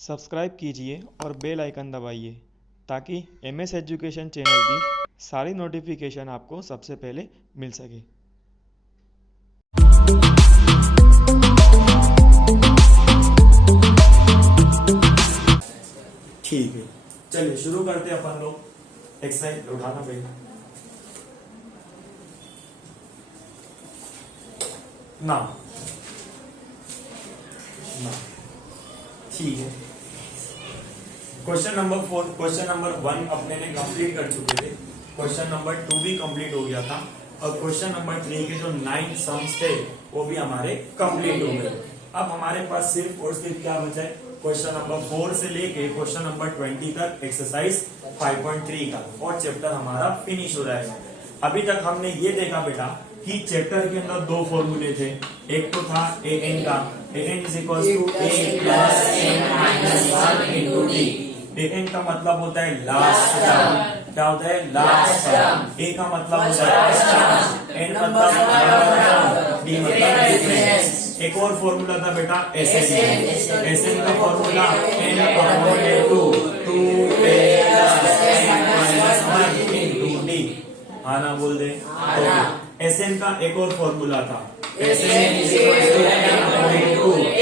Subscribe कीजिए और bell icon दबाइए ताकि एमएस एजुकेशन चैनल की सारी नोटिफिकेशन आपको सबसे पहले मिल सके। ठीक है, चलिए शुरू करते हैं अपन लोग। एक्सरसाइज उठाना पड़ेगा ना ना। ठीक है, क्वेश्चन नंबर 4, क्वेश्चन नंबर 1 अपने ने कंप्लीट कर चुके थे। क्वेश्चन नंबर 2 भी कंप्लीट हो गया था और क्वेश्चन नंबर 3 के जो 9 सम्स थे वो भी हमारे कंप्लीट हो गए। अब हमारे पास सिर्फ और सिर्फ क्या बचा है, क्वेश्चन नंबर 4 से लेके क्वेश्चन नंबर 20 तक एक्सरसाइज 5.3 का, और चैप्टर हमारा फिनिश हो जाएगा। अभी तक हमने ये देखा बेटा कि चैप्टर के अंदर 2 फॉर्मूले थे। एक तो था ए एन का, a n is equal to A plus N minus 1 into d. A n का मतलब होता है लास्ट टर्म। क्या होता है? Last term. ए का मतलब होता है एन मतलब डी मतलब डिफरेंस। एक और फॉर्मूला था बेटा एस एन। एस एन का formula N upon A two A plus N minus 1 into D. आना बोल दे। तो एस एन का एक और फॉर्मूला था S N is equal to N upon two A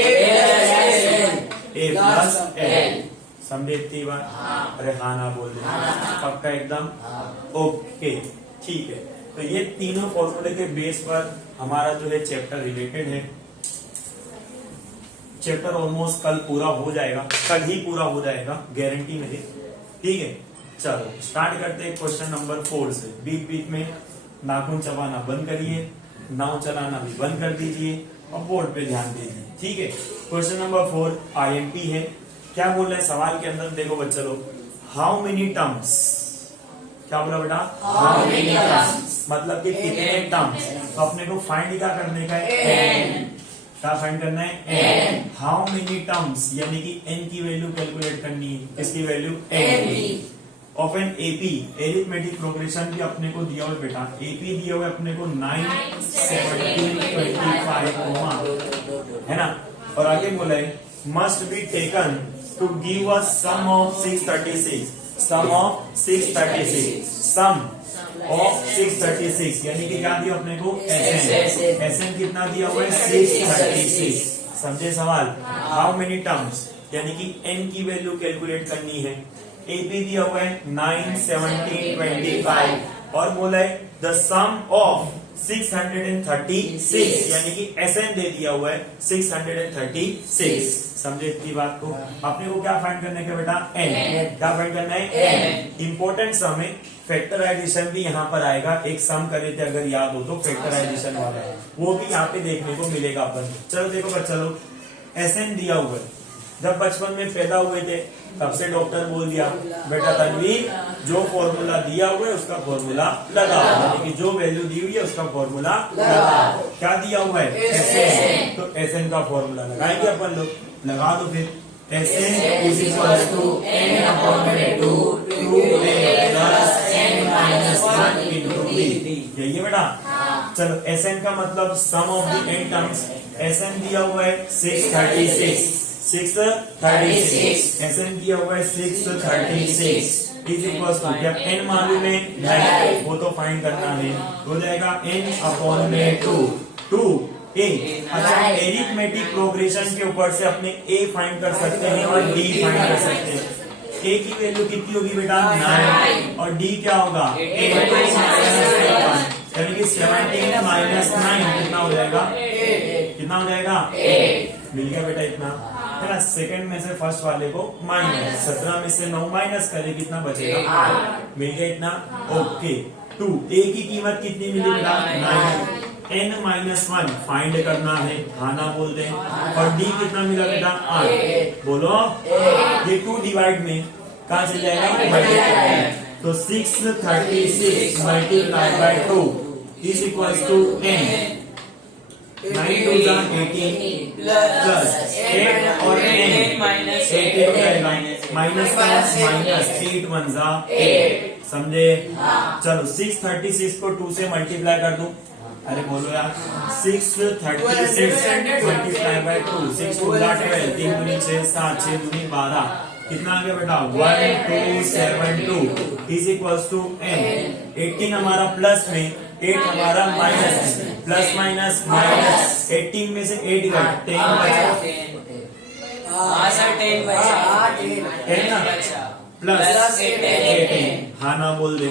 plus N. समझे इतनी बात? अरे हाँ ना बोल दे। पक्का एकदम? ओके ठीक है। तो ये तीनों फॉर्मूले के बेस पर हमारा जो है चैप्टर रिलेटेड है। चैप्टर ऑलमोस्ट कल पूरा हो जाएगा, कल ही पूरा हो जाएगा, गारंटी मेरी। ठीक है, चलो स्टार्ट करते हैं क्वेश्चन नंबर 4 से। बीच बीच में नाखून चबाना बंद करिए, नाव चलाना भी बंद कर दीजिए और बोर्ड पे ध्यान दीजिए। ठीक है, क्वेश्चन नंबर 4 आईएमपी है। क्या बोल रहे हैं सवाल के अंदर? देखो बच्चा लोग, हाउ मेनी टर्म्स। क्या बोला बेटा? हाउ मेनी टर्म्स मतलब कि कितने टर्म्स। तो अपने को फाइंड क्या करने का है? एन। क्या फाइंड करना है? एन। हाउ मेनी टर्म्स यानी कि एन की वैल्यू कैलकुलेट करनी है। किसकी value? N of N AP. Arithmetic progression भी अपने को दिया हुआ बेटा। एपी दिया हुआ अपने को 9, 17, 25 है ना। और आगे बोला है must be taken to give a sum of 636। Sum of 636। Sum of 636 यानी कि क्या दिया अपने को? एसएन। एसएन कितना दिया हुआ है? 636। समझे सवाल? हाउ मेनी टर्म्स यानी कि एन की वैल्यू कैलकुलेट करनी है। एपी दिया हुआ है 9, 17, 25 और बोला है द सम ऑफ 636 यानी कि एसएन दे दिया हुआ है 636। समझे इतनी बात को? अपने को क्या फाइंड करने का बेटा? एन। क्या फाइंड करना है? एन। इंपॉर्टेंट सम है, फैक्टराइजेशन भी यहाँ पर आएगा। एक सम करे थे अगर याद हो तो, फैक्टराइजेशन वाला वो भी यहाँ पे देखने को मिलेगा अपन। चलो देखो बच्चा लोग, एसएन दिया हुआ है। जब बचपन में पैदा हुए थे तब से डॉक्टर बोल दिया बेटा तनवीर जो फॉर्मूला दिया हुआ है उसका फॉर्मूला लगा, यानी कि जो वैल्यू दी हुई है उसका फॉर्मूला लगा। क्या दिया हुआ है? एसएन। तो एसएन का फॉर्मूला लगाएंगे अपन लोग। लगा दो फिर। S n is equal to N upon two A plus N minus 1 into d. यही है बेटा। चलो एसएन का मतलब sum of the n terms. S n दिया हुआ है 636। 636 एसएन दिया हुआ है 636 इज इक्वल टू क्या एन मालूम है? वो तो फाइंड करना है। हो जाएगा एन अपॉन में 2 ए। अच्छा, एरिथमेटिक प्रोग्रेशन के ऊपर से अपने ए फाइंड कर सकते हैं और डी फाइंड कर सकते हैं। ए की वैल्यू कितनी होगी बेटा? 9 और डी क्या होगा? 8 यानी कि 17 माइनस 9 कितना हो जाएगा? कितना हो जाएगा? 8। मिल गया बेटा इतना है ना। सेकंड में से फर्स्ट वाले को माइनस, 17 में से 9 माइनस करे कितना बचेगा? मिल गया इतना। ओके 2 ए की कीमत कितनी मिली बेटा? 9। n माइनस 1 फाइंड करना है, खाना बोलते हैं। और d कितना मिला बेटा? 8। बोलो ये 2 डिवाइड में कहा चल जाएगा? मल्टीप्लाई। तो 636 multiply by 2 is equal to n। 9 2 जा 18 प्लस 8 और n माइनस 8 माइनस माइनस 8 1 जा 8। समझे? चलो 636 को 2 से मल्टीप्लाई कर दूं अरे बोलो यार 636 मल्टीप्लाई बाय 2, 6 2 12, 3 दूनी 6 7, 6 दूनी 12, कितना आ गया बेटा 1272 इज इक्वल्स टू n। 18 हमारा प्लस में, 8 हमारा माइनस में, प्लस माइनस माइनस, 18 में से 8 गया 10 बचा, 10 ना प्लस 18, हाँ ना बोल दे,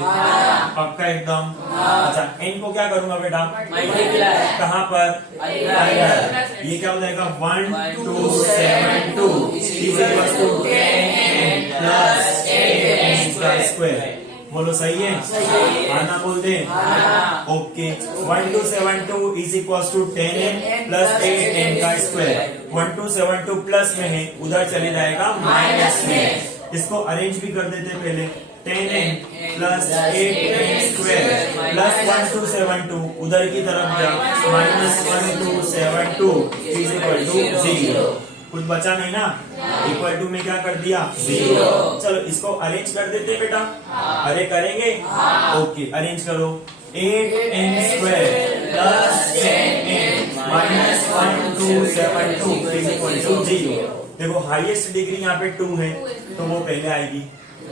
पक्का एकदम। अच्छा n को क्या करूंगा बेटा, कहाँ पर, अंदर, ये क्या हो जाएगा 1272 is equal to 10n plus 8n का स्क्वायर। बोलो सही है, हाँ ना बोल दे, okay. 1272 is equal to 10n plus 8n का स्क्वायर। 1272 प्लस में है, उधर चले जाएगा माइनस में। इसको अरेंज भी कर देते हैं पहले, 10n plus 8n square plus 1272 उधर की तरफ गया माइनस 1272 इज इक्वल टू 0। कुछ बचा नहीं ना, इक्वल टू में क्या कर दिया 0। चलो इसको अरेंज कर देते हैं बेटा, अरे करेंगे, ओके अरेंज करो। 8n square plus 10n minus 1272 is equal to 0। देखो हाईएस्ट डिग्री यहाँ पे 2 है तो वो पहले आएगी,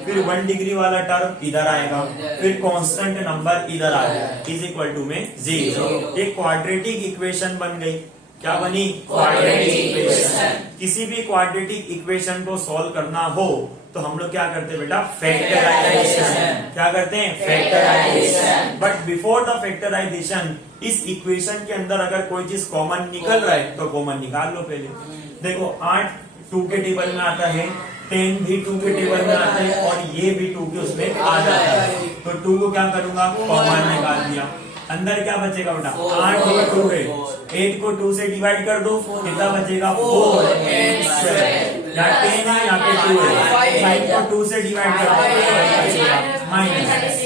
फिर 1 डिग्री वाला टर्म इधर आएगा, फिर कांस्टेंट नंबर इधर आएगा, इज इक्वल टू में 0। एक क्वाड्रेटिक इक्वेशन बन गई। क्या बनी, क्वाड्रेटिक इक्वेशन। किसी भी क्वाड्रेटिक इक्वेशन को सॉल्व करना हो तो हम लोग क्या करते हैं बेटा, फैक्टराइजेशन। क्या करते हैं, factorisation. But before the factorisation इस इक्वेशन के अंदर अगर कोई चीज कॉमन निकल रहा है तो कॉमन निकाल लो पहले। देखो 8 2 के टेबल में आता है, 10 भी 2 के टेबल में आता है और ये भी 2 के उसमें आ जाता है, तो 2 को क्या करूंगा, कॉमन निकाल दिया। अंदर क्या बचेगा बेटा, 8 और 2 है, 8 को 2 से डिवाइड कर दो, कितना बचेगा 4n स्क्वायर। यहाँ 10 है, यहाँ पे 2 है, 5 को 2 से डिवाइड कर दो, माइनस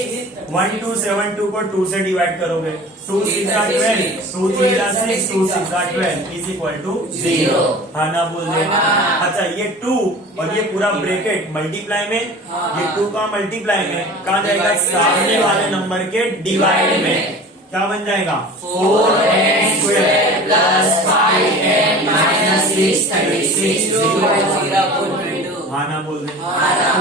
1272 को 2 से डिवाइड करोगे, 2 6 12, 2 3 6, 2 6 12 इज इक्वल टू 0। हाँ ना बोल दे। अच्छा ये 2 और ये पूरा ब्रैकेट मल्टीप्लाई में, ये 2 का मल्टीप्लाई में कहाँ जाएगा, सामने वाले नंबर के डिवाइड में। क्या बन जाएगा 4n square plus 5n minus 636 हाँ ना बोल दे,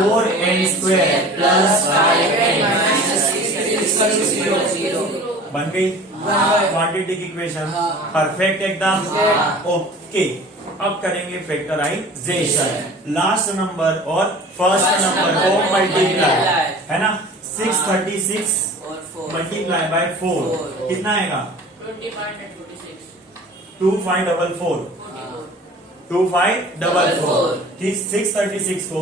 4n square plus 5n minus 636 बन गई क्वाड्रेटिक इक्वेशन, परफेक्ट एकदम, ओके। अब करेंगे फैक्टराइजेशन। लास्ट नंबर और फर्स्ट नंबर को मल्टीप्लाई, है ना, 636 मल्टीप्लाई बाय 4 कितना आएगा 2544 636 को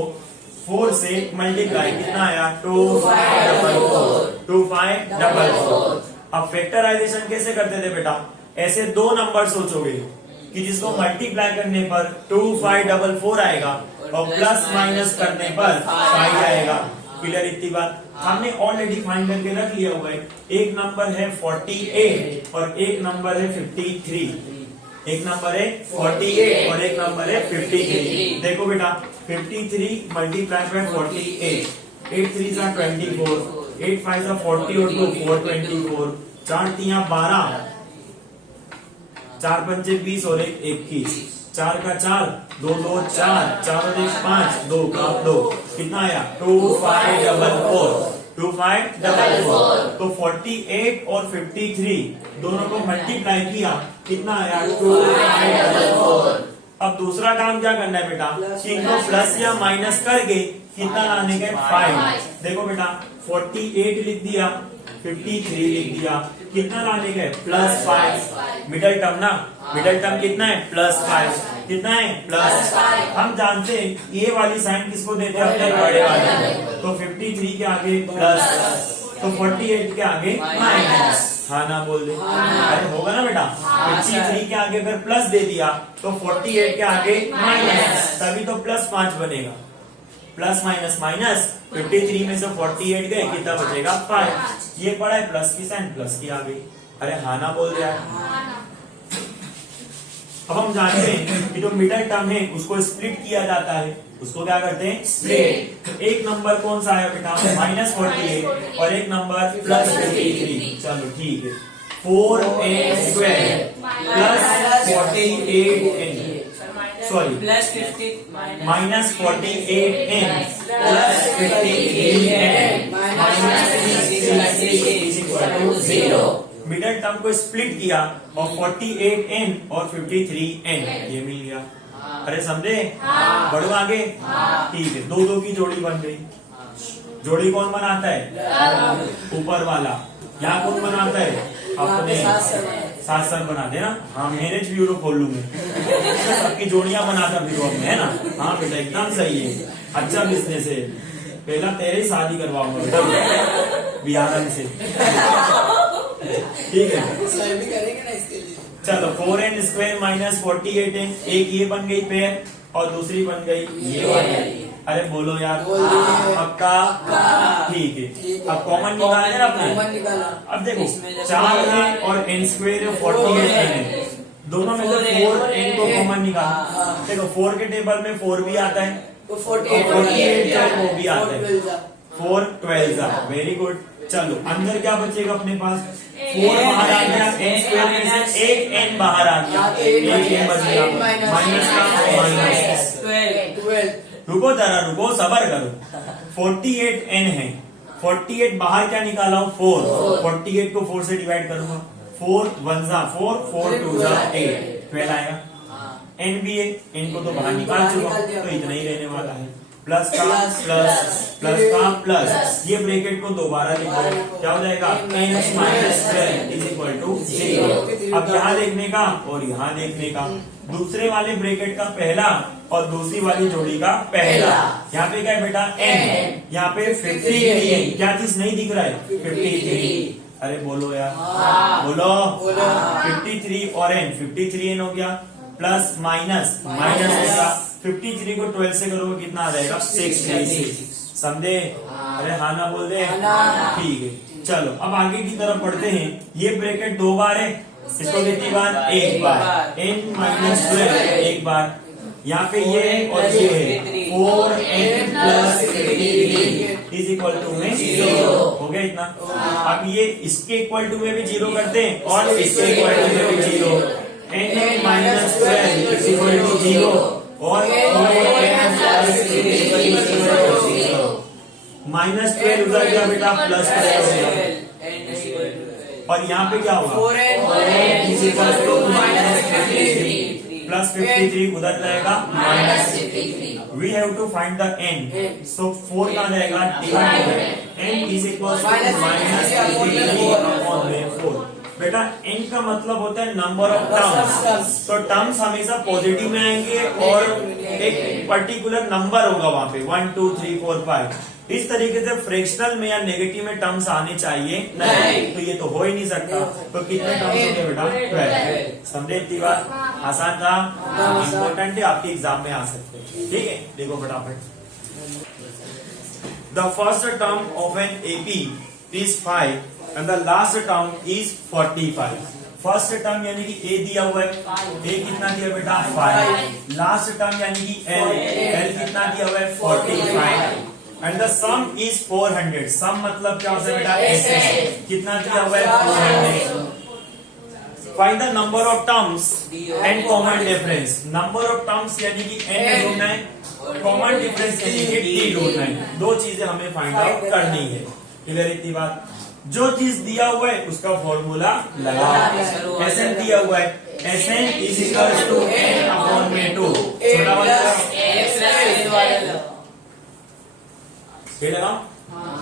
4 से मल्टीप्लाई कितना आया 2544। अब फैक्टराइजेशन कैसे करते थे बेटा, ऐसे दो नंबर सोचोगे कि जिसको मल्टीप्लाई करने पर 2544 आएगा और प्लस माइनस करने पर 5 आएगा। क्लियर इतनी बात, हमने ऑलरेडी फाइंड करके रख लिया हुआ है। एक नंबर है 48 और एक नंबर है 53। एक नंबर है 48 और एक नंबर है 53। देखो बेटा 53 मल्टीप्लाई बाय 48, 8 3 जा 24, 8 5 जा 40 और 2 424, 4 3 12, 4 पंचे 20 और 1 21, 4 का 4, 2 2 4, 4 और 1 5, 2 का 2, कितना आया 2544। तो 48 और 53 दोनों को मल्टीप्लाई किया, कितना आया 2544। अब दूसरा काम क्या करना है बेटा, इनको प्लस या माइनस करके कितना लाने के 5। देखो बेटा 48 लिख दिया, 53 लिख दिया, कितना लाने के +5। मिडल टर्म ना, मिडल टर्म कितना है +5, कितना है +5। हम जानते हैं ये वाली साइन किसको देते हैं, अपने बड़े वाले, तो 53 के आगे प्लस, तो 48 के आगे माइनस। हाँ ना बोल दे, अरे होगा ना बेटा, 53 के आगे अगर प्लस दे दिया तो 48 के आगे माइनस, तभी तो +5 बनेगा। प्लस माइनस माइनस, 53 में से 48 गए, कितना बचेगा 5। ये पड़ा है प्लस की साइन, प्लस की आ गई। अरे हाँ ना बोल दिया। अब हम जानते हैं कि जो मिडल टर्म है उसको स्प्लिट किया जाता है, उसको क्या करते हैं स्प्लिट। एक नंबर कौन सा आया बेटा -48 और एक नंबर +53। चलो ठीक है, 4n square plus 48n sorry plus 50 minus 48n plus 53n minus 0 middle term को स्प्लिट किया और 48n और 53n ये मिल गया। अरे समझे? बढ़ो आगे। ठीक है, दो दो की जोड़ी बन गई। जोड़ी कौन बनाता है? ऊपर वाला। यहाँ कौन बनाता है? अपने साथ साथ बना देना। हाँ, मैरिज ब्यूरो खोल लूंगे सबकी जोड़ियां बनाता फिर अब, है ना? हाँ बेटा एकदम सही है, अच्छा बिजनेस है। पहला तेरे ही शादी करवाऊंगा बेटा बिहार से। ठीक है, सर भी करेंगे ना इसके लिए। चलो 4n स्क्वायर माइनस 48n, एक ये बन गई पेयर और दूसरी बन गई ये वाली। अरे बोलो यार, पक्का? ठीक है, अब कॉमन निकालना है ना कॉमन अपने। निकाला। अब देखो 4 है और n स्क्वायर 48n है, दोनों में से 4n को कॉमन निकाल। देखो 4 के टेबल में 4 भी आता है, तो 48 जो है वो भी आता है। 12 4 12 वेरी गुड। चलो अंदर क्या बचेगा अपने पास? 4 बाहर आ गया, n स्क्वायर में से एक n बाहर आ गया, एक n बच गया, माइनस का माइनस। 12 रुको जरा, रुको सबर करो। 48n है, 48 बाहर क्या निकाला हूँ? 4। 48 को 4 से डिवाइड करूंगा, 4 1 जा 4, 4 2 जा 8, 12 आएगा। n भी है, n को तो बाहर निकाल चुका, तो इतना ही रहने वाला है। प्लस का प्लस, प्लस का प्लस, ये ब्रैकेट को दोबारा लिखो, क्या हो जाएगा? n minus 12 is equal to 0। अब यहाँ देखने का और यहाँ देखने का, दूसरे वाले ब्रैकेट का पहला और दूसरी वाली जोड़ी का पहला। यहाँ पे क्या है बेटा? n। यहाँ पे 53 है, क्या चीज नहीं दिख रहा है? 53। अरे बोलो यार, बोलो। 53 और n, 53n हो गया, प्लस माइनस माइनस हो गया। 53 को 12 से करोगे कितना आ जाएगा? 66। समझे? अरे हाँ ना बोल दे। ठीक है, चलो अब आगे की तरफ बढ़ते हैं। ये ब्रैकेट 2 बार है, इसको कितनी बार? 1 बार। n माइनस 12 एक बार। यहाँ पे ये है और ये है, 4n plus 53 is equal to में 0 हो गया इतना। अब ये इसके इक्वल टू में भी 0 करते हैं और इसके इक्वल टू में भी 0। n minus 12 is equal to 0 और माइनस 12 उधर गया बेटा, प्लस 12 हो गया। और यहाँ पे क्या होगा? प्लस 53 उधर जाएगा minus. We have to find the n, so 4 कहाँ जाएगा? Divide n is equal to minus 53 upon में 4। बेटा n का मतलब होता है नंबर ऑफ टर्म्स, तो टर्म्स हमेशा पॉजिटिव में आएंगे और एक पर्टिकुलर नंबर होगा वहां पे 1 2 3 4 5। इस तरीके से फ्रैक्शनल में या नेगेटिव में टर्म्स आने चाहिए नहीं, तो ये तो हो ही नहीं सकता। तो कितने टर्म्स होंगे बेटा? 12। समझे इतनी बात? आसान था, इम्पोर्टेंट है, आपके एग्जाम में आ सकते हैं। ठीक है, देखो फटाफट। The first term of N AP is 5 and the last term is 45। First term यानी कि a दिया हुआ है, a कितना दिया बेटा? 5। लास्ट टर्म यानी कि l कितना दिया हुआ है? 45 एंड द सम इज 400। सम मतलब क्या होता है बेटा? एसएन कितना दिया हुआ है? 400। Find the number of terms and common difference. Number of terms यानी कि n ढूंढना है, कॉमन डिफरेंस यानी कि t ढूंढना है। दो चीजें हमें फाइंड आउट करनी है। क्लियर इतनी बात? जो चीज दिया हुआ है उसका फॉर्मूला लगा। एसएन दिया हुआ है, S N is equal to n upon में 2। छोटा वाला ये लगाओ।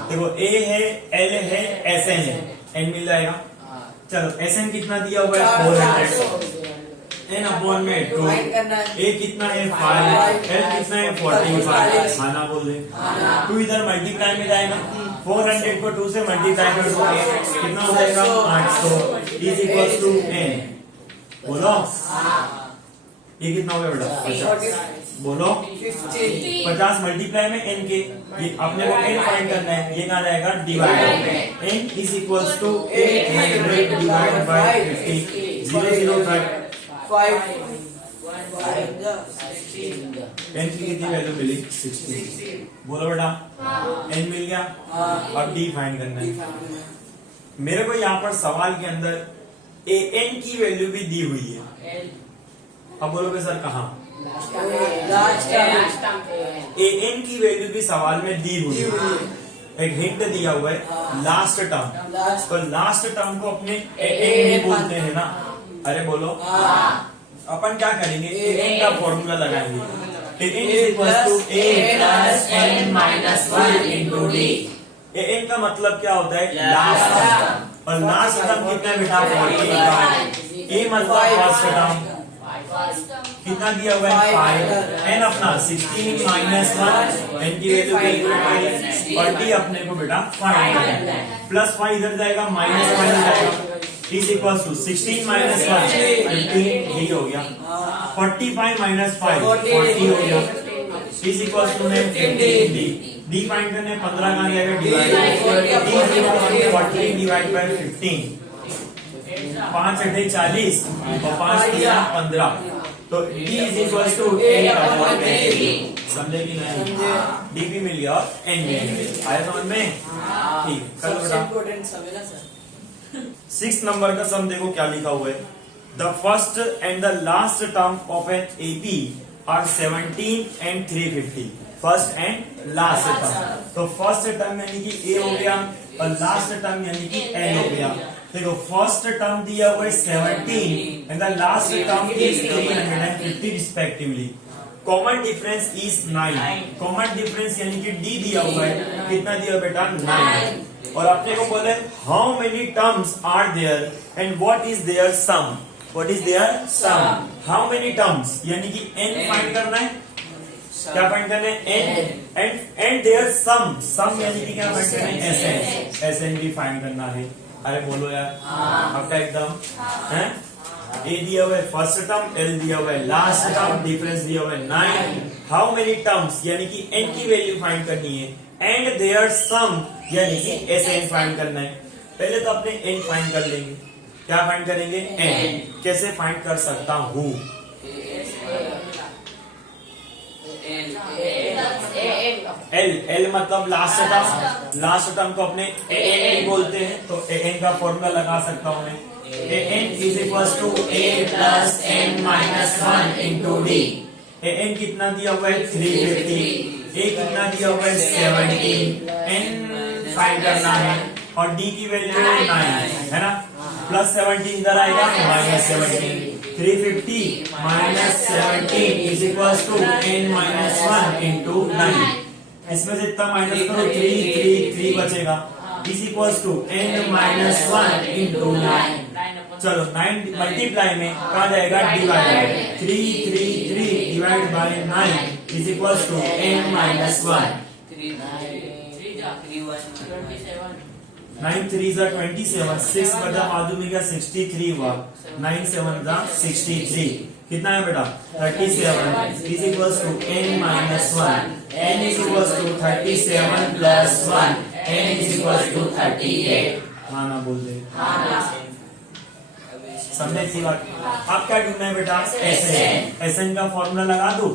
देखो a है, l है, एसएन है, n मिल जाएगा। चलो एसएन कितना दिया हुआ है? 400 n अपॉन में 2। a कितना है? 5। l कितना है? 45। खाना बोल दे। 2 इधर मल्टीप्लाई में जाएगा, 400 को 2 से मल्टीप्लाई कर दोगे कितना हो जाएगा? 800 इज इक्वल टू n। बोलो ये कितना हो गया बेटा? 50। बोलो 50 मल्टीप्लाई में n के, ये अपने को n फाइंड करना है, ये कहाँ जाएगा? Divide. n is equal to 800 divide by 50। 0 0 5 n की कितनी वैल्यू मिली? 16। बोलो बेटा n मिल गया। अब d फाइंड करना है। मेरे को यहाँ पर सवाल के अंदर ए एन की वैल्यू भी दी हुई है। अब बोलोगे सर कहाँ? ए एन की वैल्यू भी सवाल में दी हुई है। एक हिंट दिया हुआ है लास्ट टर्म, तो लास्ट टर्म को अपने ए एन ही बोलते हैं ना। अरे बोलो, अपन क्या करेंगे? ए एन का फॉर्मूला लगाएंगे। A n is equal to A plus N minus one into d. A n का मतलब क्या होता है? Last term. और लास्ट टर्म कितना है बेटा? 45। ए मतलब फर्स्ट टर्म कितना दिया हुआ है? 5। एन अपना 16 माइनस 1, एन की वैल्यू कैलकुलेट करें और डी अपने को बेटा फाइंड करना है। प्लस 5 इधर जाएगा, माइनस 5 जाएगा, is equal to 16 minus 1 15 D हो गया। 45 माइनस 5 40 हो गया, is equal to 15 D. D find करने 15 कहाँ जाएगा? Divide 40 divide by 15। 5 अठे 40 और 5 3 15, तो D इज इक्वल टू 8/8। समझे कि नहीं? D भी मिल गया और N भी मिल गया। आया समझ में? ठीक, कल बेटा 6 नंबर का सम देखो क्या लिखा हुआ है। The first and the last term of an AP are 17 and 350। First and last term, तो फर्स्ट टर्म यानी कि A हो गया और लास्ट टर्म यानी कि N हो गया। देखो फर्स्ट टर्म दिया हुआ है 17 and the last term is 350 respectively. Common difference is 9। Common difference यानी कि D दिया हुआ है, कितना दिया बेटा? 9। और अपने को बोले how many terms are there and what is their sum. What is their sum? How many terms यानी कि N फाइंड करना है। क्या फाइंड करना है? N एंड देयर सम। सम यानी कि क्या फाइंड करना है? SN। SN भी फाइंड करना है। अरे बोलो यार, आपका एकदम है। ए दिया हुआ है फर्स्ट टर्म, एल दिया हुआ है लास्ट टर्म, डिफरेंस दिया हुआ है 9। हाउ मेनी टर्म्स यानी कि एन की वैल्यू फाइंड करनी है, एंड देयर सम यानी कि एन फाइंड करना है। पहले तो अपने एन फाइंड कर लेंगे। क्या फाइंड करेंगे? एन। कैसे फाइंड कर सकता हूँ? एल मतलब लास्ट टर्म। लास्ट टर्म को अपने एन बोलते हैं, तो एन का फॉर्मूला लगा सकता हूँ मैं। N is equal to A plus N minus 1 into d. N कितना दिया हुआ है? 350। ए कितना दिया हुआ है? 17। एन फाइंड करना है और डी की वैल्यू 9 है ना। प्लस 17 इधर आएगा, minus 17। 350 minus 17 is equal to n minus 1 into 9। इसमें से इतना माइनस करो, 3 बचेगा, is equal to n minus 1 into 9। चलो 9 मल्टीप्लाई में कहा जाएगा? Divide. 3 divide by 9 is equal to n minus 1। 9 3 जा 27, 6 बटा बाजू में क्या? 63 हुआ, 9 7 जा 63। कितना है बेटा? 37 is equal to n minus 1। n is equal to 37 plus 1, n is equal to 38। हाँ ना बोल दे, समझे इसी बात। अब क्या ढूंढना है बेटा? SN का फॉर्मूला लगा दू।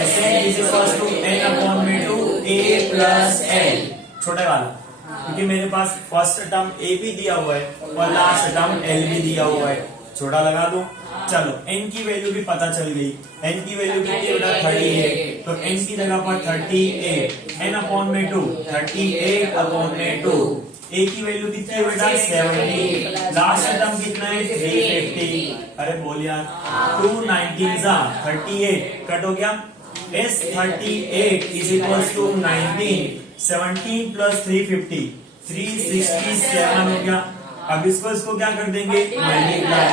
SN is equal to n upon में 2 a प्लस l, छोटे वाला, क्योंकि मेरे पास फर्स्ट टर्म ए भी दिया हुआ है और लास्ट टर्म एल भी दिया हुआ है। छोटा लगा दो। चलो एन की वैल्यू भी पता चल गई। एन की वैल्यू कितनी बेटा? 38। तो एन की जगह पर 38, एन अपॉन में 2, 38 अपॉन में 2। ए की वैल्यू कितनी है बेटा? 70। लास्ट टर्म कितना है? 350। अरे बोल यार, 2 19 जा 38 कट हो गया। S 38 is equal to 19। 17 plus 350 367 हो गया। अब इसको क्या कर देंगे? Multiply.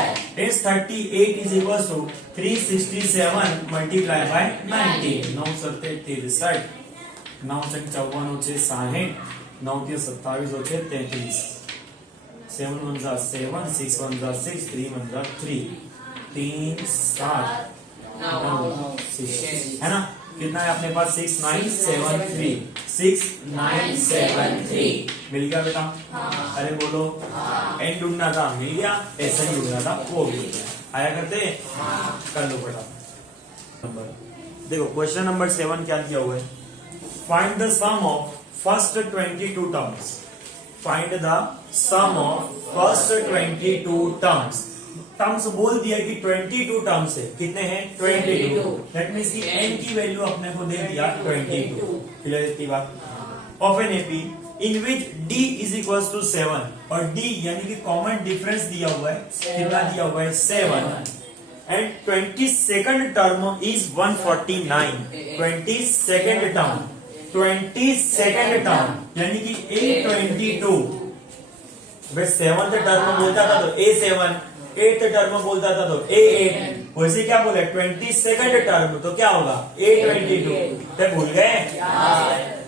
S 38 is equal to 367 multiply by 19। 9 सत्ते 63, 9 चक 54 होचे 60, 9 के 27 होचे 33। 7 1 जा 7, 6 1 जा 6, 3 1 जा 3, 3 7 9 6 है ना। कितना है अपने पास? 6973, 6973 मिल गया बेटा। अरे बोलो, एन ढूंढना था, मिल गया। SN ढूंढना था, वो भी आया करते। कर लो बेटा। नंबर देखो, क्वेश्चन नंबर 7 क्या दिया हुआ है? Find the sum of first 22 terms. Find the sum of first 22 terms terms बोल दिया कि 22 टर्म्स है। कितने हैं? 22। दैट मीन्स कि n की वैल्यू अपने को दे दिया 22। क्लियर इतनी बात? Of N AP in which d is equal to 7 और d यानी कि कॉमन डिफरेंस दिया हुआ है। कितना दिया हुआ है? 7 and 22nd term is 149। 22nd term 22nd term यानी कि A22। भाई 7th टर्म बोलता था तो A7, 8th टर्म बोलता था तो A8, वैसे क्या बोला 22nd टर्म तो क्या होगा? A22। तो भूल गए?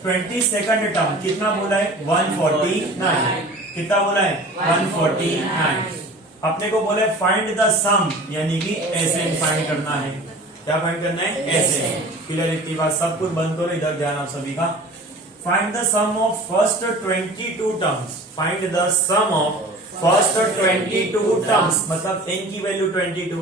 22nd टर्म कितना बोला है? 149। कितना बोला है? 149। अपने को बोला है फाइंड द सम यानी कि SN फाइंड करना है। क्या फाइंड करना है? SN। क्लियर इतनी बात? सब कुछ बंद करो, इधर ध्यान आप सभी का। Find the sum of first 22 terms. Find the sum of first 22 terms मतलब n की वैल्यू 22,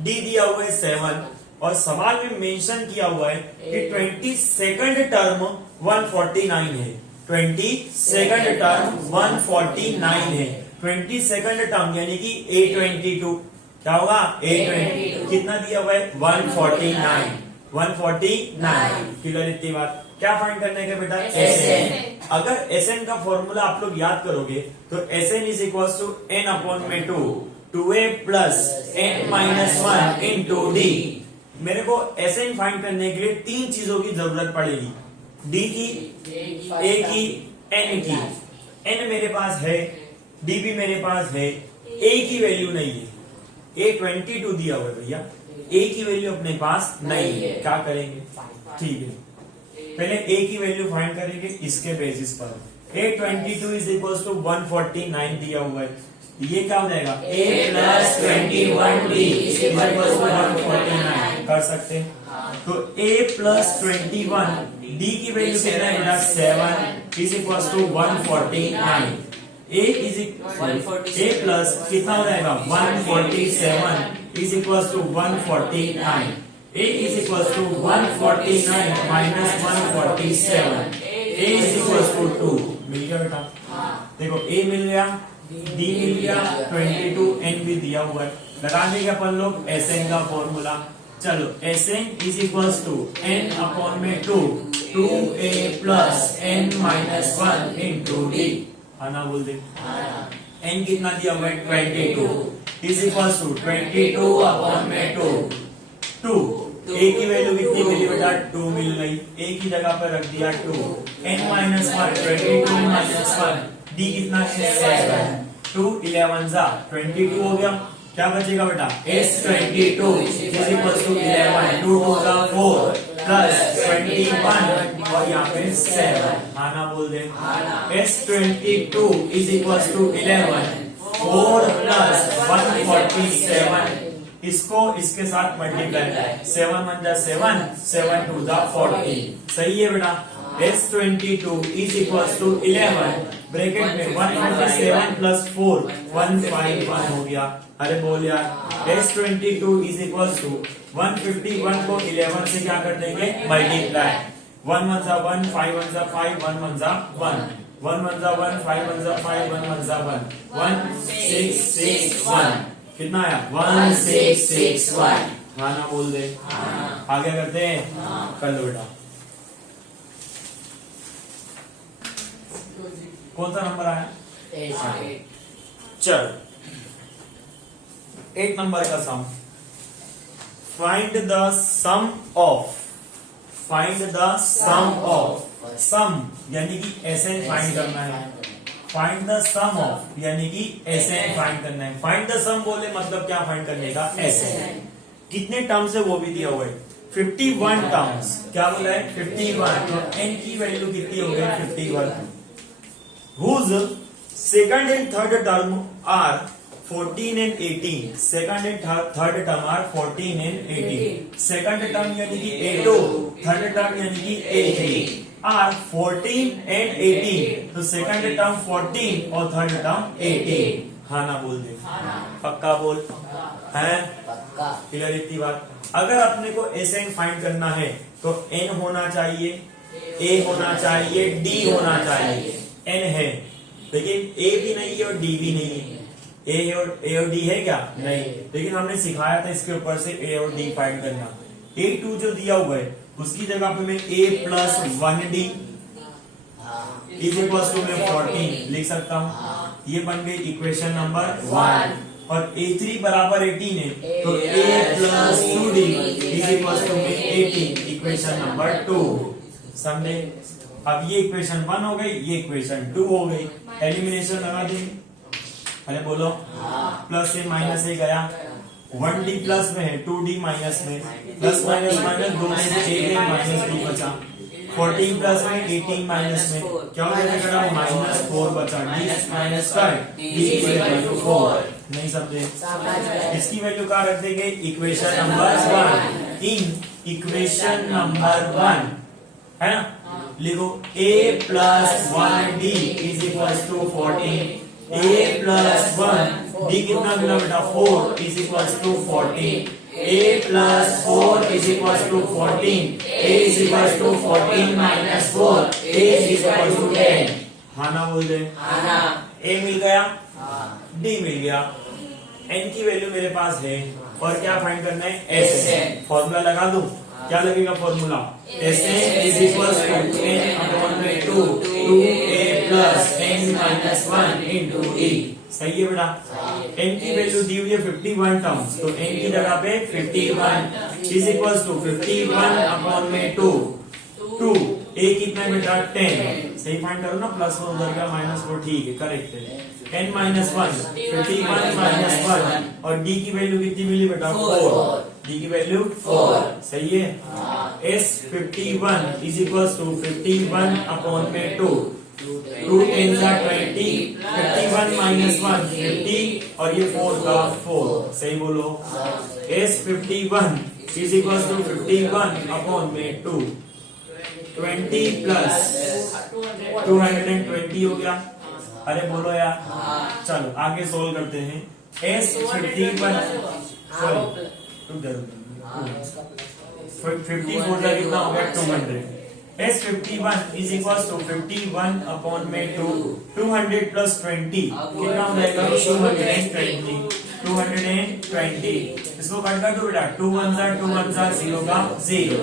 d दिया हुआ है 7 और सवाल में मेंशन किया हुआ है कि 22nd टर्म 149 है। 22nd टर्म 149 है। 22nd टर्म यानी कि A22 क्या होगा? A22 कितना दिया हुआ है? 149। 149। क्लियर इतनी बात? क्या फाइंड करने का बेटा? SN। अगर SN का फॉर्मूला आप लोग याद करोगे तो SN is equal to n upon में 2a plus n minus 1 into d। मेरे को SN फाइंड करने के लिए तीन चीजों की जरूरत पड़ेगी, d की, a की, n की। n मेरे पास है, d भी मेरे पास है, a की वैल्यू नहीं है। A22 दिया हुआ है भैया, a की वैल्यू अपने पास नहीं है। क्या करेंगे? ठीक है, पहले a की वैल्यू फाइंड करेंगे इसके बेसिस पर। A22 इज इक्वल टू 149 दिया हुआ है, ये क्या हो जाएगा? a plus 21d is equal to 149 कर सकते हैं। तो a प्लस 21 d की वैल्यू कितना है बेटा? 7 is equal to 149। a is a plus कितना हो जाएगा? 147 is equal to 149। a is equals to 149 minus 147. a is equals to 2। मिल गया बेटा? देखो a मिल गया, d मिल गया, 22 n भी दिया हुआ है। लगा देंगे अपन लोग SN का फॉर्मूला। चलो SN is equals to n upon में 2 2a plus n minus 1 into d। आना बोल दे। n कितना दिया हुआ है? 22 is equals to 22 अपॉन में 2 a की वैल्यू कितनी मिली बेटा? 2 मिल गई। a की जगह पर रख दिया 2 n माइनस 1 22 माइनस 1 d कितना है? 7 2 11 जा 22 हो गया। क्या बचेगा बेटा? S22 इज इक्वल टू 11 2 2 जा 4 प्लस 21 और यहाँ पे 7। आना बोल दे। S22 is equal to 11 4 plus 147। इसको इसके साथ मल्टीप्लाई 7 1 जा 7 7 2 जा 40। सही है बेटा? S22 is equal to 11 bracket में 147 प्लस 4 151 हो गया। अरे बोल यार, S22 इज इक्वल टू 151 को 11 से क्या कर देंगे? मल्टीप्लाई 1 1 जा 1 5 1 जा 5 1 1 जा 1 1 1 जा 1 5 1 जा 5 1 1 जा 1 1661। कितना आया? 1661। हाँ ना बोल दे। आगे करते हैं। कर लो बेटा। कौन सा नंबर आया? चल 8 नंबर का sum. Find the sum of. Find the sum of. Sum यानी कि SN फाइंड करना है। फाइंड द सम ऑफ यानी कि SN फाइंड करना है। फाइंड द सम बोले मतलब क्या फाइंड करने का? SN। कितने टर्म्स है वो भी दिया हुआ है, 51 टर्म्स। क्या बोला है? 51। तो n की वैल्यू कितनी हो गई? 51। Whose second and third term are 14 and 18। Second and third term are 14 and 18। Second term यानी कि A2, थर्ड टर्म यानी कि A3 आर 14 and 18। तो सेकंड टर्म 14 और थर्ड टर्म 18। हाँ ना बोल दे। पक्का बोल है? क्लियर इतनी बात? अगर अपने को SN फाइंड करना है तो n होना चाहिए, a होना चाहिए, d होना चाहिए। n है लेकिन a भी नहीं है और d भी नहीं है। ए और डी है क्या? नहीं, लेकिन हमने सिखाया था इसके ऊपर से ए और डी फाइंड करना। A2 जो दिया हुआ है उसकी जगह पे मैं a plus 1d is equal to मैं 14 लिख सकता हूँ। ये बन गई इक्वेशन नंबर 1। और A3 बराबर 18 है तो a plus 2d is equal to मैं 18 इक्वेशन नंबर 2। समझे? अब ये इक्वेशन 1 हो गई, ये इक्वेशन 2 हो गई। एलिमिनेशन लगा देंगे। अरे बोलो, प्लस से माइनस से गया, 1d प्लस में है 2d माइनस में, प्लस माइनस माइनस 2 में 6 माइनस 2 बचा। 14 प्लस में 18 माइनस में क्या हो जाएगा? माइनस 4 बचा। d माइनस कर d इज इक्वल टू 4। नहीं समझे? इसकी वैल्यू कहाँ रख देंगे? Equation number 1। In equation number 1 है ना, लिखो a plus 1d is equal to 14। a plus 1 d कितना मिला बेटा? 4 is equal to 14। a plus 4 is equal to 14। a is equal to 14 minus 4 a is equal to 10। हाँ ना बोल दे? a मिल गया, d मिल गया, n की वैल्यू मेरे पास है और क्या फाइंड करना है? Sn। फॉर्मूला लगा दूं? क्या लगेगा formula? Sn is equal to n upon में 2 2a plus n minus 1 into d। सही है बेटा? n की वैल्यू दी हुई है 51 टर्म्स, तो n की जगह पे 51 इज इक्वल टू 51 अपॉन में 2 2 a कितना है बेटा? 10। सही फाइंड करो ना, प्लस 1 उधर का माइनस 4, ठीक है, करेक्ट है। n माइनस 1 51 माइनस 1 और d की वैल्यू कितनी मिली बेटा? 4। d की वैल्यू 4। सही है? s 51 is equal to 51 upon में 2 2 10 20 51 माइनस 1 50 और ये 4 का 4। सही बोलो? s 51 is equal to 51 upon में 2 20 प्लस 220 हो गया। अरे बोलो यार, चलो आगे सोल्व करते हैं। s 51 सॉरी 54 का कितना हो गया? 200। s 51 is equal to 51 upon में 200 प्लस 20 कितना हो जाएगा? 220। इसको कट कर दो बेटा, 2 1 जा 0 का 0।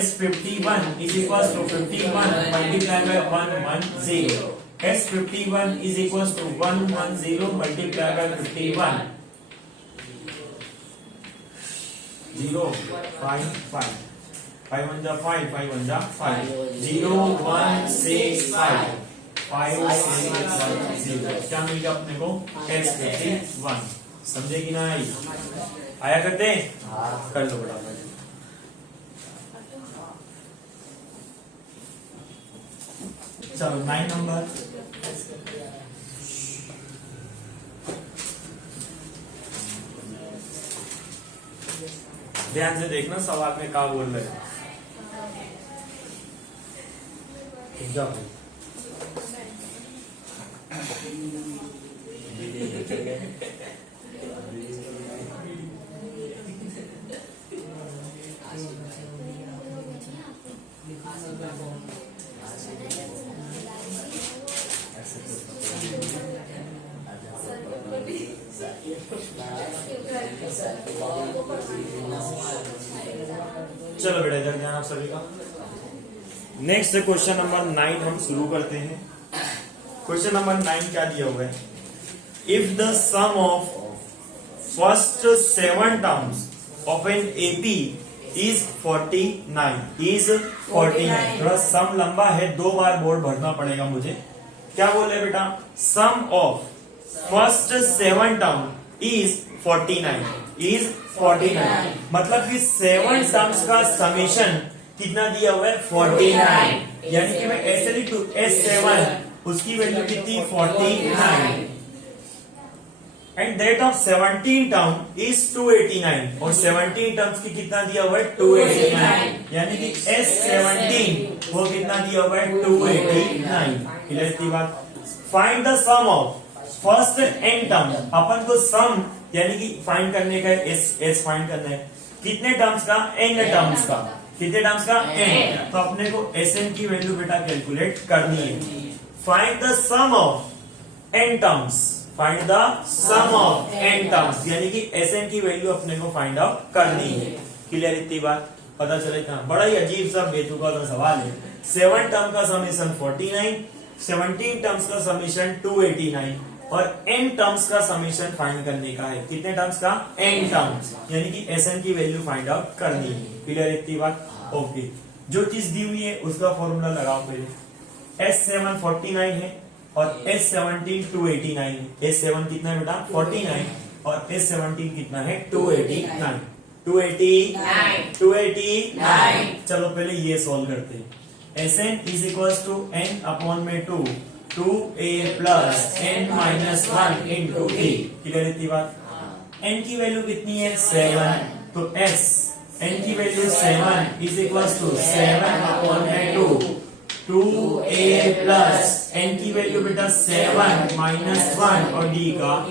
s 51 is equal to 51 multiply by 110। s 51 is equals to 110 multiplied by 51 0 5 5 5 1 जा 5 5 1 जा 5 0 1 6 5 5 6 1 0। क्या मिल गया अपने को? s 51। समझे कि ना? आई आया करते कर लो बेटा। चलो 9 नंबर। ध्यान से देखना सवाल में क्या बोल रहे हैं। चलो बेटा इधर ध्यान आप सभी का। नेक्स्ट क्वेश्चन नंबर 9 हम शुरू करते हैं। क्वेश्चन नंबर 9 क्या दिया हुआ है? If the sum of first 7 terms of N AP is 49 थोड़ा सम लंबा है, 2 बार बोर्ड भरना पड़ेगा मुझे। क्या बोल रहे बेटा? सम ऑफ फर्स्ट 7 टर्म इज 49 मतलब कि 7 टर्म्स का समेशन कितना दिया हुआ है? 49। यानी कि मैं ऐसे लिख दूं S7 उसकी वैल्यू कितनी? 49 and that of 17 term is 289 और 17 टर्म्स की कितना दिया हुआ है? 289 यानी कि S17 वो कितना दिया हुआ है? 289। क्लियर की बात? Find the sum of first n term. अपन को सम यानी कि फाइंड करने का एस फाइंड करना है कितने टर्म्स का? n टर्म्स का। कितने टर्म्स का? n। तो अपने को Sn की वैल्यू बेटा कैलकुलेट करनी है। Find the sum of n terms. Find the sum of n terms, यानी कि Sn की वैल्यू अपने को फाइंड आउट करनी है। क्लियर इतनी बात? पता चले इतना? बड़ा ही अजीब सा बेतुका सा सवाल है। 7 टर्म का समीशन 49, 17 टर्म्स का समीशन 289 और n टर्म्स का समीशन फाइंड करने का है। कितने टर्म्स का? n टर्म्स, यानी कि Sn की वैल्यू फाइंड आउट करनी है। क्लियर इतनी बात? ओके, जो चीज दी हुई है उसका फॉर्मूला लगाओ पहले। S7 49 है और S17 289 है। S7 कितना है बेटा? 49 और S17 कितना है? 289। 289। चलो पहले ये सॉल्व करते हैं। Sn is equal to n upon में 2a plus n minus 1 into a। Clear इतनी बात? n की वैल्यू कितनी है? 7। तो n की value 7 is equal to 7 upon में 2a प्लस n की वैल्यू बेटा 7 माइनस 1 और d का d।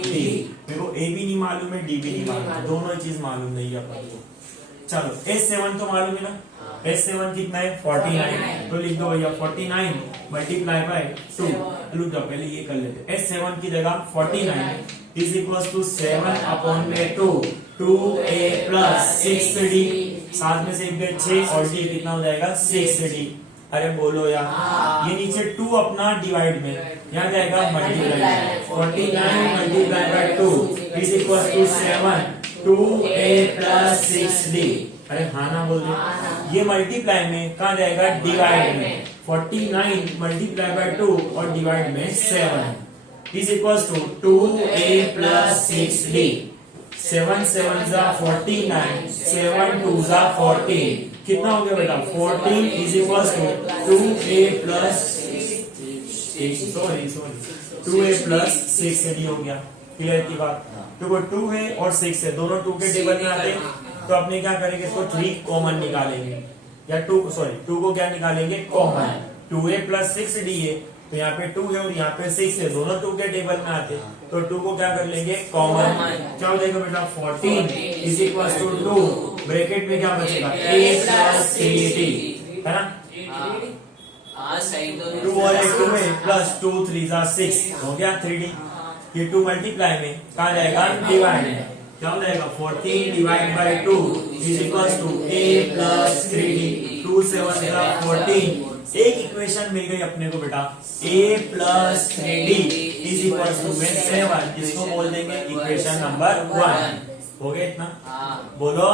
मेरे को a भी नहीं मालूम है, d भी नहीं मालूम है, दोनों चीज मालूम नहीं है अपन को। चलो S7 तो मालूम है ना? S7 कितना है? 49। तो लिख दो भैया 49 मल्टीप्लाई बाय 2। रुक जाओ पहले ये कर लेते। S7 की जगह 49 इज इक्वल टू 7 अपॉन में 2a प्लस 6d, साथ में से 6 और d कितना हो जाएगा? 6d। अरे बोलो यार, ये नीचे 2 अपना डिवाइड में, यहाँ जाएगा multiply. 49 multiply by 2 is equal to 7 2a plus 6d। अरे हाँ ना बोल रहे, ये मल्टीप्लाई में कहाँ जाएगा? डिवाइड में। 49 मल्टीप्लाई बाय 2 और डिवाइड में 7 is equal to 2a plus 6d। 7 7 जा 49, 7 2 जा 14। कितना हो गया बेटा? 14 is equal to 2a plus 2a plus 6d हो गया। क्लियर की बात? देखो 2 है और 6 है, दोनों 2 के टेबल में आते हैं, तो अपने क्या करेंगे? इसको 3 कॉमन निकालेंगे, या 2 को क्या निकालेंगे? कॉमन। 2a प्लस 6d है, तो यहाँ पे 2 है और यहाँ पे 6 है, दोनों 2 के टेबल में आते हैं, तो 2 को क्या कर लेंगे? कॉमन। क्या हो जाएगा बेटा? 14 इज इक्वल टू 2, ब्रैकेट में क्या बचेगा? a प्लस 3d, है ना? 2 और 2 है प्लस 2 3 जा 6 हो गया 3d। ये 2 मल्टीप्लाई में कहा जाएगा? डिवाइड में। क्या हो जाएगा? 14 divide by 2 is equal to a plus 3d। 2 7 जा 14। एक इक्वेशन मिल गई अपने को बेटा, a plus 3d is equal to 7। इसको बोल देंगे इक्वेशन नंबर 1। हो गया इतना? बोलो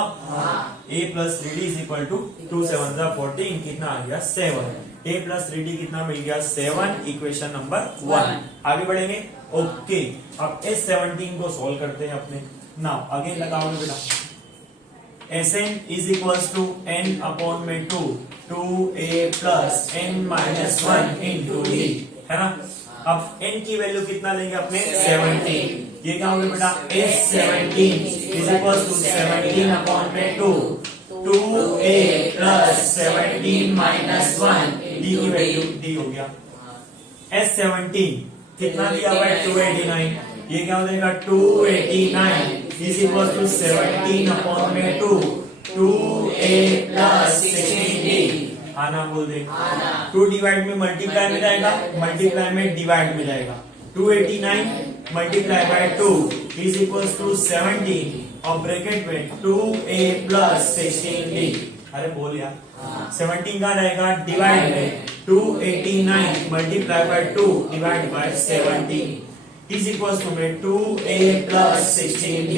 a plus 3d is equal to 2 7 जा 14, कितना आ गया? 7। a प्लस 3d कितना मिल गया? 7। Equation number 1। आगे बढ़ेंगे। ओके, अब S17 को सॉल्व करते हैं अपने। नाउ आगे लगाओगे बेटा, Sn is equal to n upon में 2a plus n minus 1 into d, है ना? अब n की वैल्यू कितना लेंगे अपने? 17। ये क्या होगा बेटा? S17 is equal to 17 upon में 2a प्लस 17 माइनस 1 d की वैल्यू d हो गया। S17 कितना दिया हुआ है? 289। ये क्या हो जाएगा? 289 इज इक्वल टू 17 अपॉन में 2a प्लस 16d। आना बोल दे। 2 डिवाइड में मल्टीप्लाई में जाएगा, मल्टीप्लाई में डिवाइड में जाएगा। 289 multiply by 2 is equal to 17 और ब्रैकेट में 2a प्लस 16d। अरे बोल यार, 17 कहाँ जाएगा? डिवाइड में। 289 multiply by 2 divide by 17 is equal to में 2a प्लस 16d।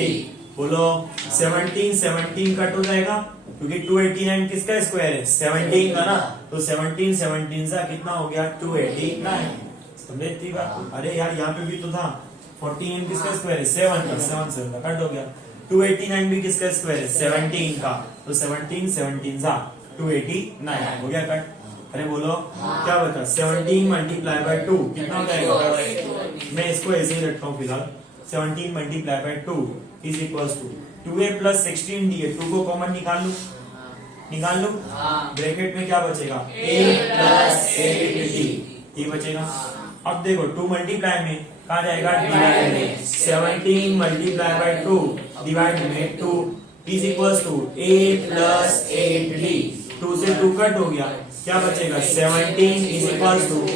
बोलो 17 17 कट हो जाएगा, क्योंकि 289 किसका स्क्वायर है? 17 का ना, तो 17 17 सा कितना हो गया? 289। समझे इतनी बात? अरे यार यहाँ पे भी तो था, 14 किसका स्क्वायर है? 7 का, 7 7 का कट हो गया। 289 भी किसका स्क्वायर है? 17 का, तो 17 17 सा 289 हो गया कट। अरे बोलो क्या बता? 17 मल्टीप्लाई बाय 2 कितना हो जाएगा? मैं इसको ऐसे ही रखता हूँ फिलहाल। 17 multiply by 2 is equal to 2a plus 16d है, 2 को कॉमन निकाल लू। ब्रैकेट में क्या बचेगा? a प्लस 8d ये बचेगा। अब देखो 2 मल्टीप्लाई में कहा जाएगा? डिवाइड में। 17 मल्टीप्लाई बाय 2 डिवाइड में 2 is equal to a plus 8d। 2 से 2 कट हो गया, क्या बचेगा? 17 is equal to a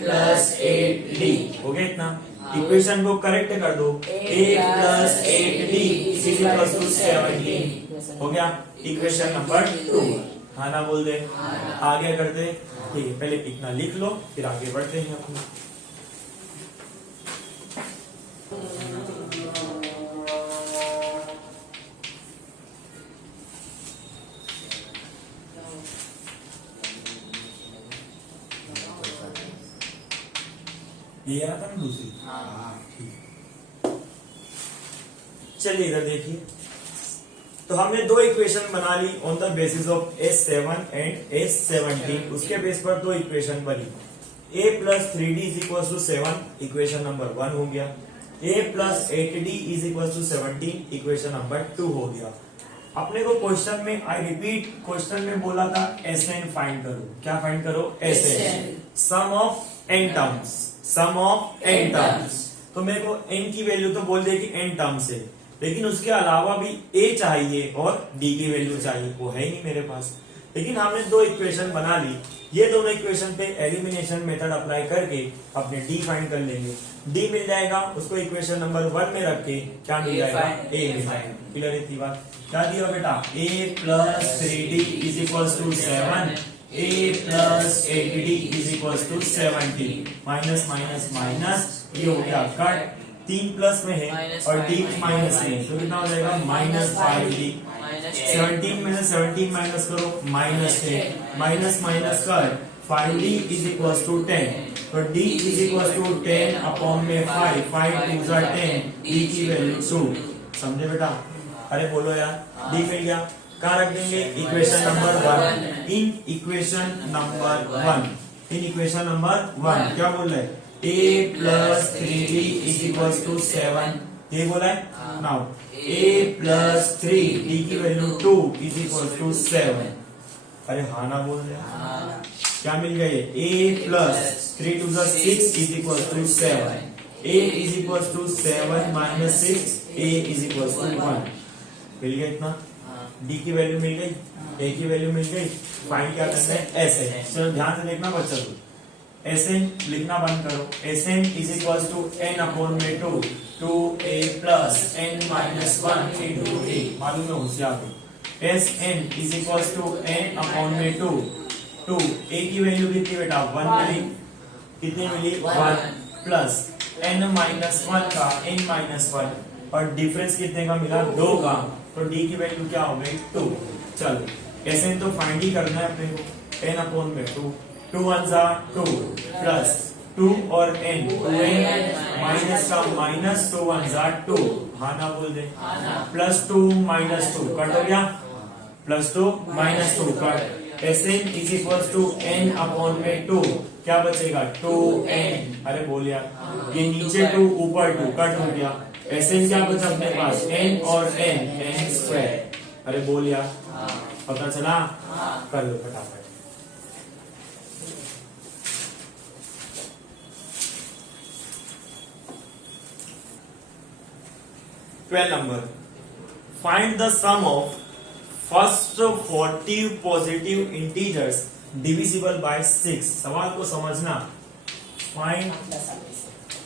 plus 8d। हो गया इतना? इक्वेशन को करेक्ट कर दो, a plus 8d is equal to 17 हो गया इक्वेशन नंबर 2। हाँ ना बोल दे, आगे करते। ठीक है, पहले इतना लिख लो फिर आगे बढ़ते हैं अपने। ये आ था ना दूसरी। चलिए इधर देखिए, तो हमने दो इक्वेशन बना ली on the basis of S7 and S17। उसके बेस पर दो इक्वेशन बनी, a plus 3d is equal to 7 equation number 1 हो गया, a plus 8d is equal to 17 equation number 2 हो गया। अपने को क्वेश्चन में, आई रिपीट, क्वेश्चन में बोला था Sn फाइंड करो। क्या फाइंड करो? Sn, sum of n terms, sum of n terms. तो मेरे को n की वैल्यू तो बोल दे कि n टर्म्स है, लेकिन उसके अलावा भी a चाहिए और d की वैल्यू चाहिए, वो है ही नहीं मेरे पास। लेकिन हमने दो इक्वेशन बना ली, ये दोनों इक्वेशन पे एलिमिनेशन मेथड अप्लाई करके अपने d फाइंड कर लेंगे। d मिल जाएगा, उसको इक्वेशन नंबर 1 में रख के क्या मिल जाएगा? a मिल जाएगा। क्लियर है इतनी बात? क्या दिया बेटा? a plus 3d is equal to 7, a plus 8d is equal to 17, minus minus minus, ये हो गया कट, 3 प्लस में है और d माइनस में है, तो कितना हो जाएगा? Minus 5d। 17 में से 17 माइनस करो, माइनस 10, माइनस माइनस कर 5d इज इक्वल टू 10, तो d is equal to 10 upon में 5, 5 2 जा 10, d की वैल्यू 2। समझे बेटा? अरे बोलो यार, d मिल गया, कहाँ रख देंगे? Equation number 1। In equation number 1, in equation number 1 क्या बोल रहे हैं? a plus 3d is equal to 7, ये बोला है। नाउ a प्लस 3d की वैल्यू 2 इज इक्वल टू 7। अरे हाँ ना बोल रहे, क्या मिल गया? ये a plus 3 to 6 is equal to 7, a is equal to 7 minus 6, a is equal to 1। मिल गया इतना, d की वैल्यू मिल गई, a की वैल्यू मिल गई। फाइंड क्या करना है? ऐसे चलो ध्यान से देखना बच्चा, तू Sn लिखना बंद करो। Sn is equal to n upon में 2, 2a plus n minus 1 into a। मालूम है होशियार को। Sn is equal to n upon में 2, 2 a की वैल्यू कितनी बेटा? 1 मिली, कितनी मिली? 1 प्लस n माइनस 1 का n माइनस 1 और डिफरेंस कितने का मिला? 2 का, तो d की वैल्यू क्या हो गई? 2। चलो Sn तो फाइंड ही करना है अपने को, n अपॉन में 2, 2 1 जा 2 प्लस 2 और n, 2n माइनस का माइनस, 2 1 जा 2, हाँ ना बोल दे, प्लस 2 माइनस 2 कट हो गया, plus 2 minus 2 cut. Sn is equal to n upon में 2, क्या बचेगा? 2n। अरे बोल यार, ये नीचे 2 ऊपर 2 कट हो गया। Sn क्या बचा अपने पास? n और n स्क्वायर। अरे बोल यार, पता चला? कर लो फटाफट। 12 number, find the sum of first 40 positive integers divisible by 6। सवाल को समझना, find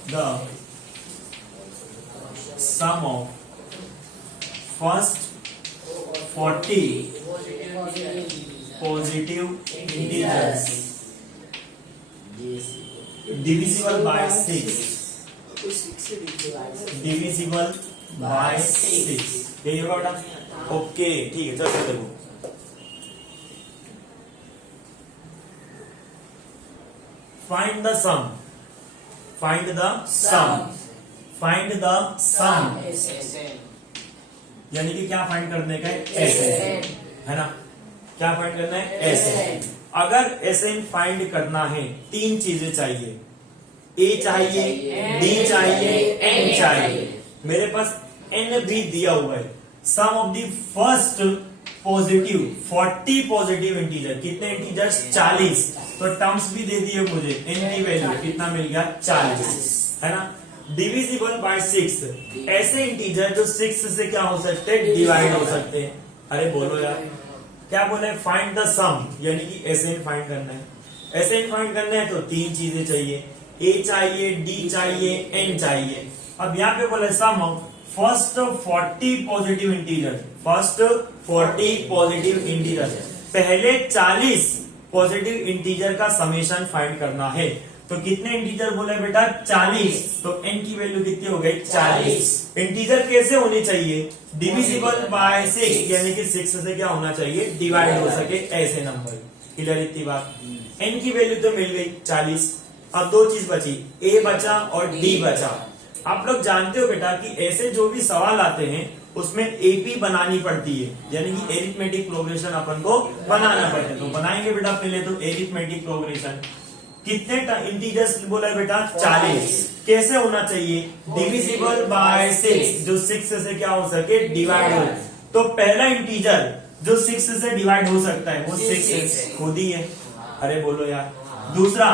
the sum of first 40 positive integers divisible by 6, divisible by 6, यही होगा बेटा? ओके ठीक है, चलो देखो, find the sum, find the sum, find the sum, यानी कि क्या फाइंड करने का है? Sn, है ना? क्या फाइंड करना है? Sn। अगर Sn फाइंड करना है, 3 चीजें चाहिए, a चाहिए, d चाहिए, n चाहिए। मेरे पास n भी दिया हुआ है। Sum of the first positive 40 positive integer, कितने इंटीजर्स? 40। तो टर्म्स भी दे दिए मुझे, n की वैल्यू कितना मिल गया? 40, है ना? डिविजिबल बाय 6, ऐसे इंटीजर जो 6 से क्या हो सकते हैं? डिवाइड हो सकते हैं। अरे बोलो यार, क्या बोले? फाइंड द सम, यानी कि Sn फाइंड करना है। Sn फाइंड करना है तो 3 चीजें चाहिए, ए चाहिए, डी चाहिए, एन चाहिए। अब यहाँ पे बोला sum of first 40 positive integer, first 40 positive integer, पहले 40 पॉजिटिव इंटीजर का समेशन फाइंड करना है। तो कितने इंटीजर बोले बेटा? 40। तो n की वैल्यू कितनी हो गई? 40। इंटीजर कैसे होने चाहिए? डिविजिबल बाय 6, यानी कि 6 से क्या होना चाहिए? डिवाइड हो सके ऐसे नंबर। क्लियर इतनी बात? n की वैल्यू तो मिल गई 40। अब दो चीज बची, a बचा और d बचा। आप लोग जानते हो बेटा कि ऐसे जो भी सवाल आते हैं उसमें एपी बनानी पड़ती है, यानी कि एरिथमेटिक प्रोग्रेशन अपन को बनाना पड़ता है। तो बनाएंगे बेटा पहले तो एरिथमेटिक प्रोग्रेशन। कितने इंटीजर्स बोला है बेटा? 40। कैसे होना चाहिए? डिविजिबल बाय 6, जो 6 से क्या हो सके? डिवाइड हो। तो पहला इंटीजर जो 6 से डिवाइड हो सकता है वो 6 खुद ही है। अरे बोलो यार। दूसरा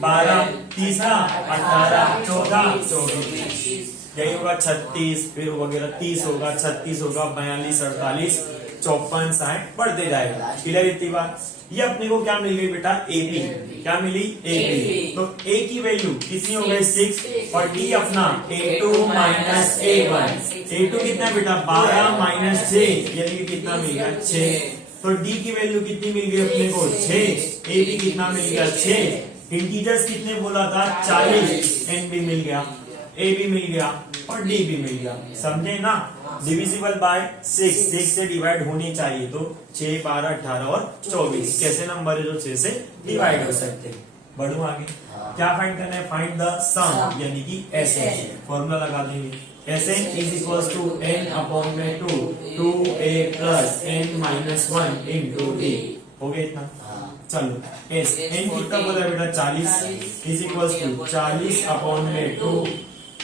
12, तीसरा 18, चौथा 24, यही होगा 36, फिर वगैरह 30 होगा, 36 होगा, 42, 48, 54, 60 बढ़ते जाएगा। क्लियर इतनी बात? ये अपने को क्या मिल गई बेटा? एपी। क्या मिली? एपी। तो ए की वैल्यू कितनी हो गई? 6 और डी अपना A2 माइनस A1। A2 कितना है बेटा? 12 माइनस 6, यानी कि कितना मिल गया? 6। तो डी की वैल्यू कितनी मिल गई अपने को? 6। ए भी कितना मिल गया? 6। इंटीजर्स कितने बोला था? 40। एन भी मिल गया, ए भी मिल गया और डी भी मिल गया। समझे ना? डिविजिबल बाय 6, 6 से डिवाइड होनी चाहिए। तो 6, 12, 18 और 24 कैसे नंबर है जो 6 से डिवाइड हो सकते हैं। बढ़ू आगे। क्या फाइंड करना है? फाइंड द सम, यानी कि एसएन। फॉर्मूला लगा देंगे। Sn is equals to n upon में 2, 2a plus n minus 1 into d। हो गया इतना? चलो s n कितना बोला बेटा? 40 is equals to 40 upon में 2,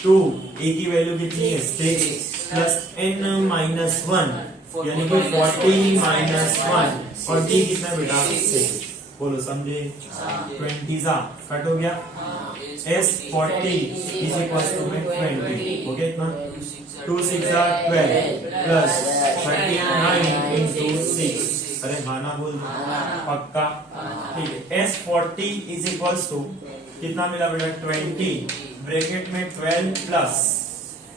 2 a की वैल्यू कितनी है? 6 plus n minus 1, यानी कि 40 minus 1 और d कितना बेटा? 6। बोलो समझे? 20 सा कट हो गया। S40 is equals to 20। हो गया इतना? 2 6 12 plus 39 into 6। अरे माना बोल दो पक्का। ठीक है। S40 is equals to कितना मिला बेटा? 20 ब्रैकेट में 12 प्लस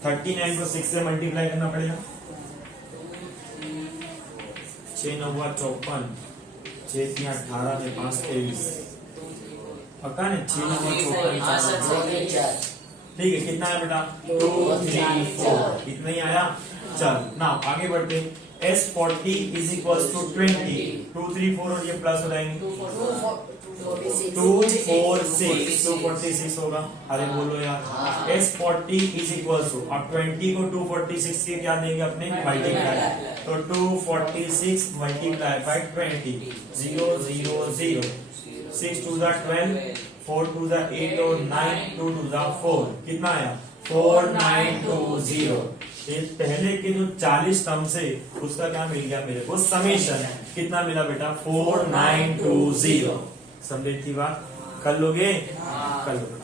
39 को 6 से मल्टीप्लाई करना पड़ेगा। 6 9 54, 6 3 18 से 5 23। पक्का ने? 6 9 54। ठीक है। कितना है बेटा? 2 3 4। इतना ही आया। चल ना आगे बढ़ते। S40 is equals to 20, 2 3 4 और ये प्लस हो जाएंगे। 2 4 6, 246 होगा। अरे बोलो यार। S40 is equals to, अब 20 को 246 के क्या देंगे अपने? मल्टीप्लाई। तो 246 मल्टीप्लाई बाय 20, 0 0 0, 6 2 12, 4 2 8 और 9 2 2 4। कितना आया? 4920। ये पहले के जो 40 टर्म से उसका क्या मिल गया मेरे को? समेशन। कितना मिला बेटा? 4920। समझे थी बात? कर लोगे? कर लो।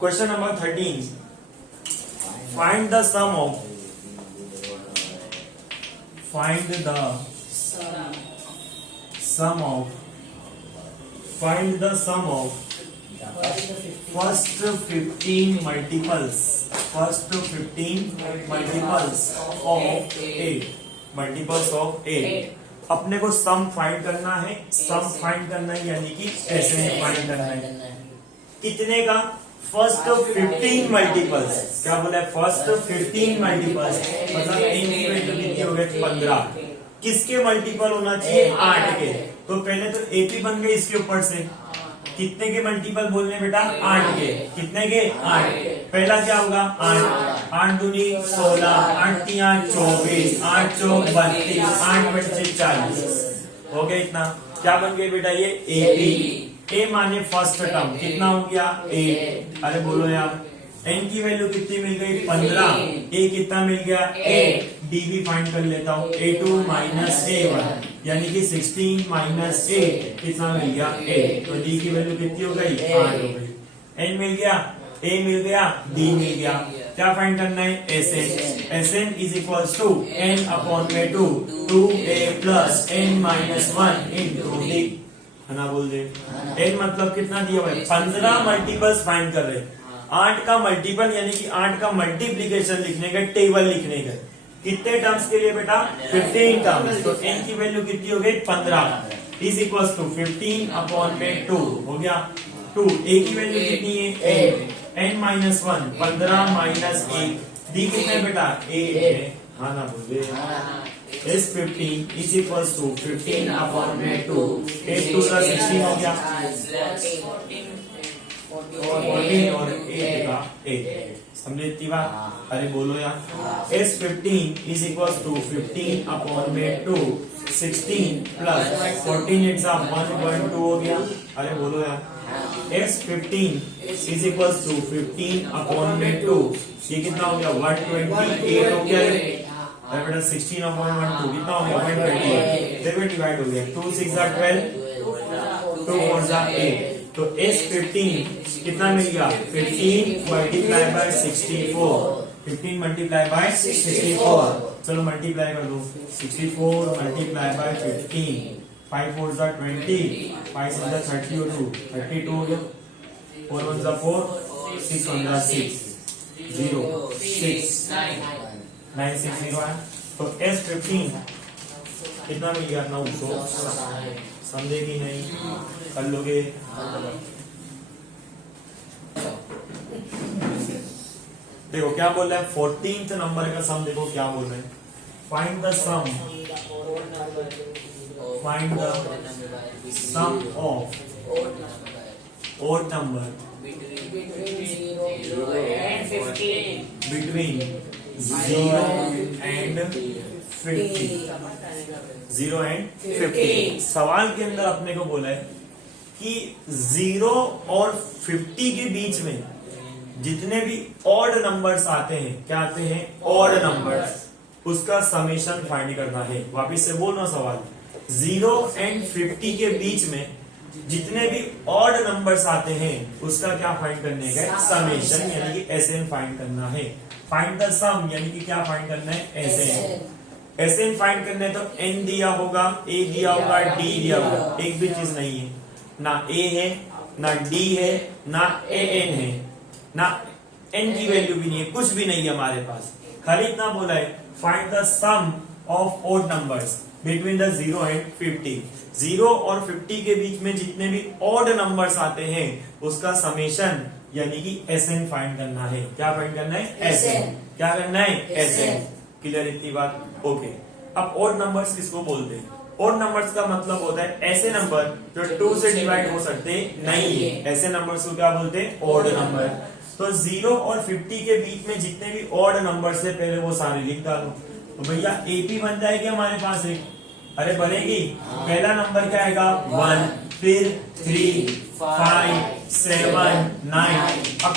Question number 13, find the sum of, find the sum of, find the sum of first 15 multiples, first 15 multiples of 8, multiples of 8। अपने को सम फाइंड करना है। सम फाइंड करना है यानी कि ऐसे फाइंड करना है। कितने का? First 15 multiples. क्या बोला है? फर्स्ट 15 मल्टीपल्स, मतलब n की वैल्यू कितनी हो गई? 15। किसके मल्टीपल होना चाहिए? 8 के। तो पहले तो एपी बन गए इसके ऊपर से। कितने के मल्टीपल बोलने बेटा? 8 के। कितने के? 8। पहला क्या होगा? 8 8 दूनी 16, 8 3 24, 8 4 32, 8 25 40। हो गया इतना? क्या बन गया बेटा? ये एपी। ए माने फर्स्ट टर्म। कितना हो गया? 8। अरे बोलो यार। एन की वैल्यू कितनी मिल गई? 15। ए कितना मिल गया? 8। डी भी फाइंड कर लेता हूँ। A2 माइनस A1, यानी कि 16 माइनस 8 कितना मिल गया? 8। तो डी की वैल्यू कितनी हो गई? 8 हो गई। एन मिल गया, ए मिल गया, डी मिल गया। क्या फाइंड करना है? Sn। Sn is equals to n upon में 2, 2a plus n minus 1 into d. है ना, बोल दे। n मतलब कितना दिया हुआ है, 15 मल्टीपल्स फाइंड कर रहे हैं। 8 का मल्टीपल यानी कि 8 का मल्टीप्लीकेशन लिखने का, टेबल लिखने का। कितने टर्म्स के लिए बेटा, 15 टर्म्स। तो n की वैल्यू कितनी हो गई, 15 इज इक्वल टू 15 अपॉन में 2 हो गया 2। a की वैल्यू कितनी है, n माइनस 1, 15 माइनस 1 दी कितने बेटा, 8 है। हाँ ना, बोल इस 15 इज इक्वल टू 15 अपॉन में 2, 8 2 16 हो गया, 14 और 8 का 8। समझे इतनी बात? अरे बोलो यार। S 15 is equal to 15 upon में 2, 16 प्लस 14 इट्स 1.2 हो गया। अरे बोलो यार। S 15 is equal to 15 upon में 2, ये कितना हो गया, 128 हो गया। अरे बेटा 16 अपॉन 1 2 कितना हो गया, 128। देखो डिवाइड हो गया, 2 6 12, 2 4 8। तो एस 15 कितना मिल गया, 15 मल्टीप्लाई बाय 64, 15 मल्टीप्लाई बाय 64। चलो मल्टीप्लाई कर दो, 64 मल्टीप्लाई बाय 15, 5 4 20, 5 6 32, 32 हो गया, 4 1 4, 6 1 6, 0 6 9 6 0 है। तो एस 15 कितना मिल गया, 900। समझे कि नहीं, कर लोगे? देखो क्या बोल रहा है, 14th नंबर का सम। देखो क्या बोल रहे हैं, find the sum of odd number between 0 and 50। 0 and 50। सवाल के अंदर अपने को बोला है कि 0 और 50 के बीच में जितने भी ऑड नंबर्स आते हैं, क्या आते हैं, ऑड नंबर्स, उसका समेशन फाइंड करना है। वापिस से बोल रहा हूं सवाल, 0 एंड 50 के बीच में जितने भी ऑड नंबर्स आते हैं उसका क्या फाइंड करने का, समेशन यानी कि एसएन फाइंड करना है। फाइंड द सम यानी कि क्या फाइंड करना है, एसएन। एसएन फाइंड करना है तो एन दिया होगा, ए दिया होगा, डी दिया होगा। एक भी चीज नहीं है, ना ए है, ना डी है, ना ए एन है, ना एन की वैल्यू भी नहीं है, कुछ भी नहीं है हमारे पास। खाली इतना बोला है, find the sum of odd numbers between the 0 and 50। 0 और 50 के बीच में जितने भी ऑड नंबर्स आते हैं उसका समेशन यानी कि एसएन फाइंड करना है। क्या फाइंड करना है, एसएन। क्या करना है, एसएन। क्लियर इतनी बात? ओके। अब ऑड नंबर्स किसको बोलते हैं? ऑड नंबर्स का मतलब होता है ऐसे नंबर जो 2 से डिवाइड हो सकते नहीं है, ऐसे नंबर्स को क्या बोलते हैं, ऑड नंबर। तो 0 और 50 के बीच में जितने भी ऑड नंबर्स है पहले वो सारे लिख डालो। तो भैया एपी बन जाएगी हमारे पास एक, अरे बनेगी। पहला नंबर क्या आएगा, 1, फिर 3 5 7 9 अप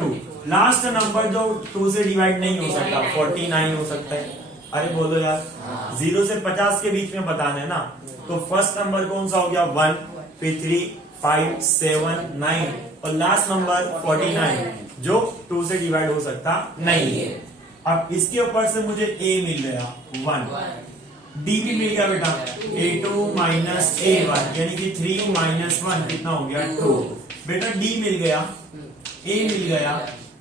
टू लास्ट नंबर जो 2 से डिवाइड नहीं हो सकता, 49 हो सकता है। अरे बोलो यार, 0 से 50 के बीच में बताना है ना, तो फर्स्ट नंबर कौन सा हो गया, 1, फिर 3 5 7 9 और लास्ट नंबर 49 जो 2 से डिवाइड हो सकता नहीं है। अब इसके ऊपर से मुझे ए मिल गया 1, डी भी मिल गया बेटा, A2 माइनस A1 यानी कि 3 माइनस 1 कितना हो गया, 2। बेटा डी मिल गया, ए मिल गया।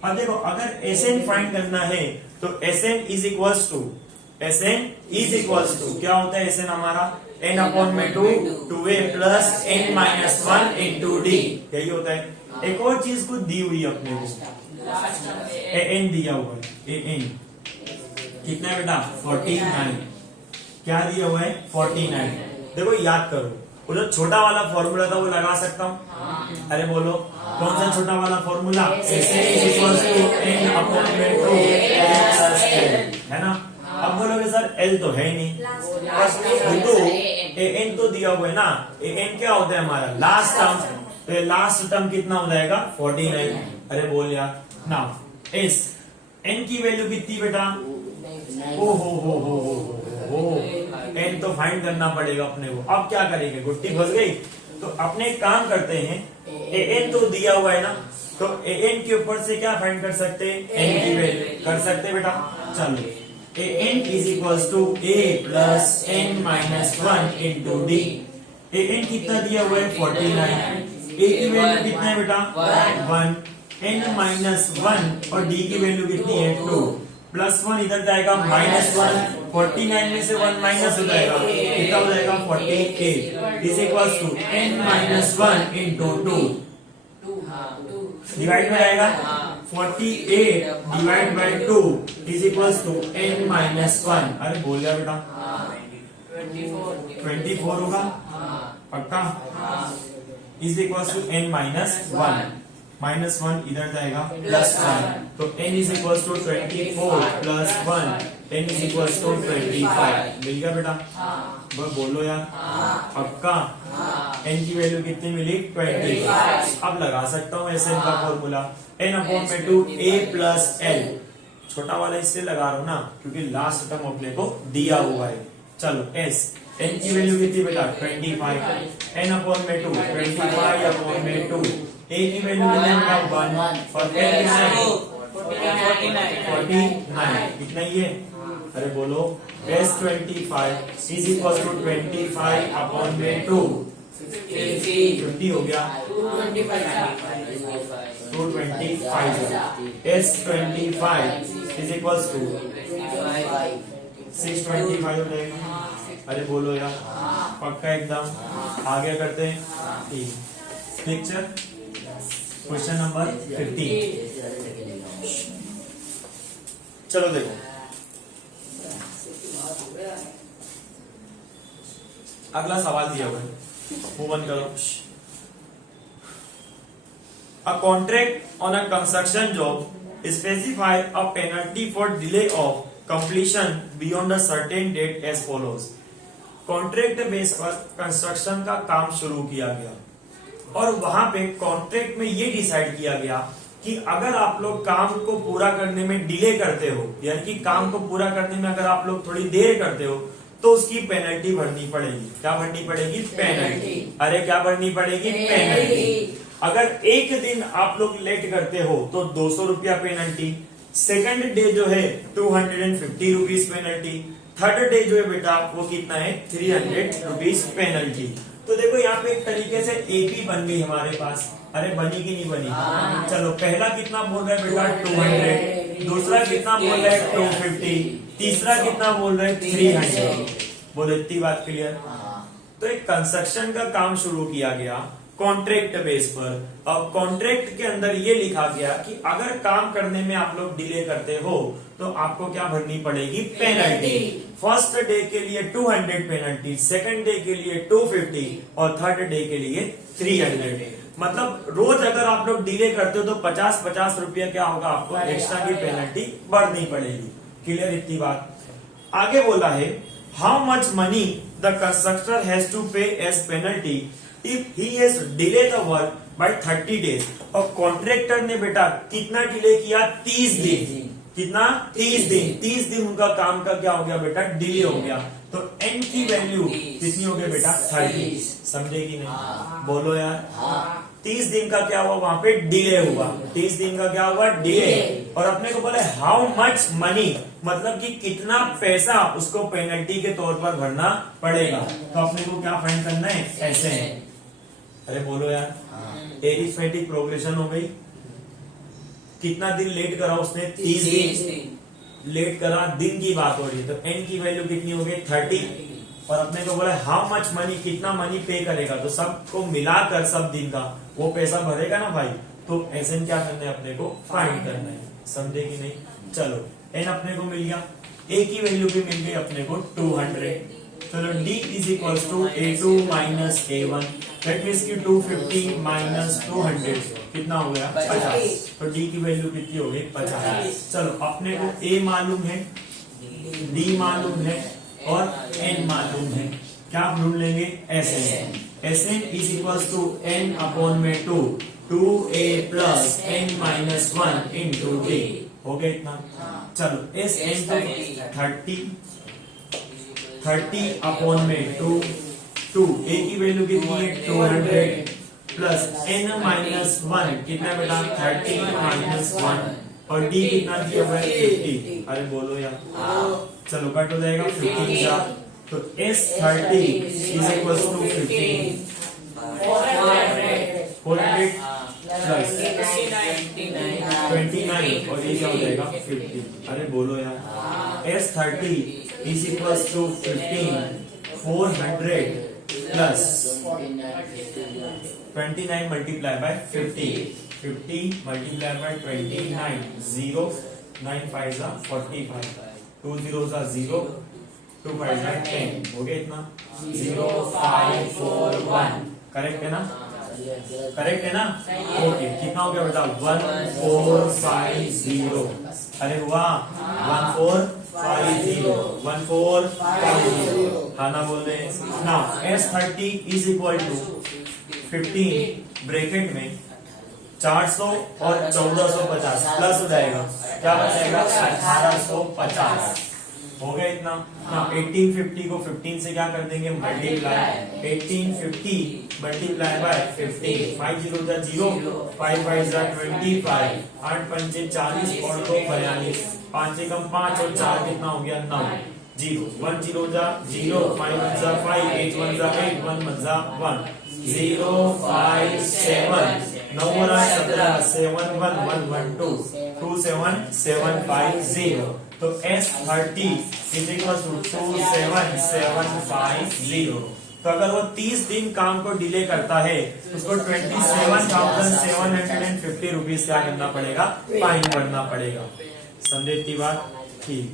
अब देखो अगर एसएन फाइंड करना है तो एसएन इज इक्वल्स टू क्या होता है एसएन हमारा, n अपॉन में 2a plus n minus 1 into d, यही होता है। एक और चीज को दी हुई है अपने को, एन दिया हुआ है, एन कितना है बेटा, 49। क्या दिया हुआ है, 49। देखो याद करो, वो जो छोटा वाला फॉर्मूला था वो लगा सकता हूँ। अरे बोलो कौन सा छोटा वाला फॉर्मूला, है ना। अब बोलोगे सर एल तो है नहीं, तो एन तो दिया हुआ है ना, एन क्या होता है हमारा लास्ट टर्म, तो लास्ट टर्म कितना हो जाएगा, 49। अरे बोल यार ना, एस एन की वैल्यू कितनी बेटा, ओ हो एन तो फाइंड करना पड़ेगा अपने को। अब क्या करेंगे, गुट्टी फंस गई। तो अपने काम करते हैं, एन तो दिया हुआ है ना, तो एन के ऊपर से क्या फाइंड कर सकते हैं, एन की वैल्यू कर सकते हैं बेटा। चलो n is equal to A plus N minus 1 into d. N कितना दिया हुआ है 49, ए की वैल्यू कितना है बेटा 1, एन माइनस 1 और डी की वैल्यू कितनी है 2, प्लस 1 इधर जाएगा माइनस 1, 49 में से 1 माइनस हो जाएगा, कितना हो जाएगा 48 is equal to n minus 1 into 2, divide में जाएगा 48 divide by 2 is equal to n minus 1, अरे बोल दिया बेटा 24 होगा पक्का, is equal to n minus 1, minus 1 इधर जाएगा प्लस 1, तो n is equal to 24 plus 1, n is equal to 25, मिल गया बेटा, बोलो यार पक्का, n की वैल्यू कितनी मिली 25, अब लगा सकता हूँ ऐसे का फॉर्मूला n अपॉन में 2 a प्लस l, छोटा वाला इससे लगा रहा हूँ ना क्योंकि लास्ट टर्म अपने को दिया हुआ है, चलो s n की वैल्यू कितनी बेटा 25, n अपॉन में 2 25 अपॉन में 2, a की वैल्यू कितनी बेटा 1 और n कितना है 49, कितना ही है, अरे बोलो s 25 is equal to 25 upon में 2, 50 हो गया 225, s 25 इज इक्वल टू 625 हो जाएगा, अरे बोलो यार पक्का एकदम, आगे करते हैं पिक्चर क्वेश्चन नंबर 15, चलो देखो अगला सवाल दिया हुआ है, मुंह बंद करो। A contract on a construction job specify a penalty for delay of completion beyond a certain date as follows। Contract base पर कंस्ट्रक्शन का काम शुरू किया गया और वहां पे कॉन्ट्रैक्ट में ये डिसाइड किया गया कि अगर आप लोग काम को पूरा करने में डिले करते हो, यानी कि काम को पूरा करने में अगर आप लोग थोड़ी देर करते हो तो उसकी पेनल्टी भरनी पड़ेगी। क्या भरनी पड़ेगी? पेनल्टी। अरे क्या भरनी पड़ेगी? पेनल्टी। अगर एक दिन आप लोग लेट करते हो तो 200 रुपया पेनल्टी, सेकंड डे जो है 250 रुपीज पेनल्टी, थर्ड डे जो है बेटा वो कितना है 300 रुपीज पेनल्टी। तो देखो यहाँ पे एक तरीके से एपी बन गई हमारे पास। अरे बनी कि नहीं बनी? चलो पहला कितना बोल रहा है बेटा 200, दूसरा कितना बोल रहा है 250, तीसरा कितना बोल रहा है 300। बोलो इतनी बात क्लियर? तो एक कंस्ट्रक्शन का काम शुरू किया गया कॉन्ट्रैक्ट बेस पर, और कॉन्ट्रैक्ट के अंदर ये लिखा गया कि अगर काम करने में आप लोग डिले करते हो तो आपको क्या भरनी पड़ेगी? पेनल्टी। फर्स्ट डे के लिए 200 पेनल्टी, सेकंड डे के लिए 250 और थर्ड डे के लिए 300। मतलब रोज अगर आप लोग डिले करते हो तो 50-50 रुपया क्या होगा आपको एक्स्ट्रा की पेनल्टी भरनी पड़ेगी। क्लियर इतनी बात? आगे बोला है how much money the constructor has to pay as penalty if he has delay the work by 30 days. और कॉन्ट्रैक्टर ने बेटा कितना डिले किया? 30 दिन। कितना? 30 दिन। 30 दिन उनका काम का क्या हो गया बेटा? डिले हो गया। तो एन की वैल्यू कितनी हो गई बेटा? 30। समझे कि नहीं? बोलो यार। 30 दिन का क्या हुआ? वहां पे डिले हुआ। 30 दिन का क्या हुआ? डिले। और अपने को बोले हाउ मच मनी, मतलब कि कितना पैसा उसको पेनल्टी के तौर पर भरना पड़ेगा। तो अपने को क्या फाइंड करना है? ऐसे है। अरे बोलो यार। एरिथमेटिक प्रोग्रेशन हो गई। कितना दिन लेट करा उसने? 30 दिन लेट करा। दिन की बात हो रही है तो एन की वैल्यू कितनी हो गई? 30। और अपने को बोला हाउ मच मनी, कितना मनी पे करेगा। तो सबको मिलाकर सब दिन का वो पैसा भरेगा ना भाई। तो ऐसे क्या करना है? अपने को फाइंड करना है। समझे कि नहीं? चलो एन अपने को मिल गया, ए की वैल्यू भी मिल गई अपने को 200। चलो d is equal to A2 minus A1, that means की 250 माइनस 200 कितना हो गया? 50। तो डी की वैल्यू कितनी हो गई? 50। चलो अपने को ए मालूम है, डी मालूम है और एन मालूम है। क्या ढूंढ लेंगे? S n. S n is equal to N upon में 2a plus N minus 1 into d. हो गया इतना? चलो एस एन को 30 अपॉन में 2 ए की वैल्यू कितनी है? 200 प्लस एन माइनस 1 कितना बेटा? 30 माइनस 1 और डी कितना दिया हुआ है? 50। अरे बोलो यार। चलो कट हो जाएगा 50 का तो S30 is equal to 15 400 plus 29 और ये क्या हो जाएगा 50। अरे बोलो यार, S30 is equal to 15 400 plus 29 multiply by 50 multiply by 29 0 9 5 45 2 zeros are 0 2 5 are 10 हो गया इतना 0 5 4 1 करेक्ट है ना? करेक्ट है ना? ओके कितना हो गया बेटा 1450। अरे वाह 1450 हाँ ना बोल रहे ना। S30 is equal to 15 bracket में 400 और 1450 प्लस हो जाएगा, क्या बचेगा 1850 हो गया इतना। हाँ 1850 को 15 से क्या कर देंगे मल्टीप्लाई 1850 मल्टीप्लाई बाय 15 5 0 0 5 5 25 8 पंचे 40 और 2 42 5 एकम 5 और 4 कितना हो गया 9 0 1 0 0 5 1 5 8 1 8 1 1 0 5 7 9 और 17 7 1 1 1 2 2 7 7 5 0 तो S30 इज इक्वल टू 27750। तो अगर वो 30 दिन काम को डिले करता है उसको 27,750 रुपीज क्या करना पड़ेगा फाइन भरना पड़ेगा। समझे इतनी बात? ठीक।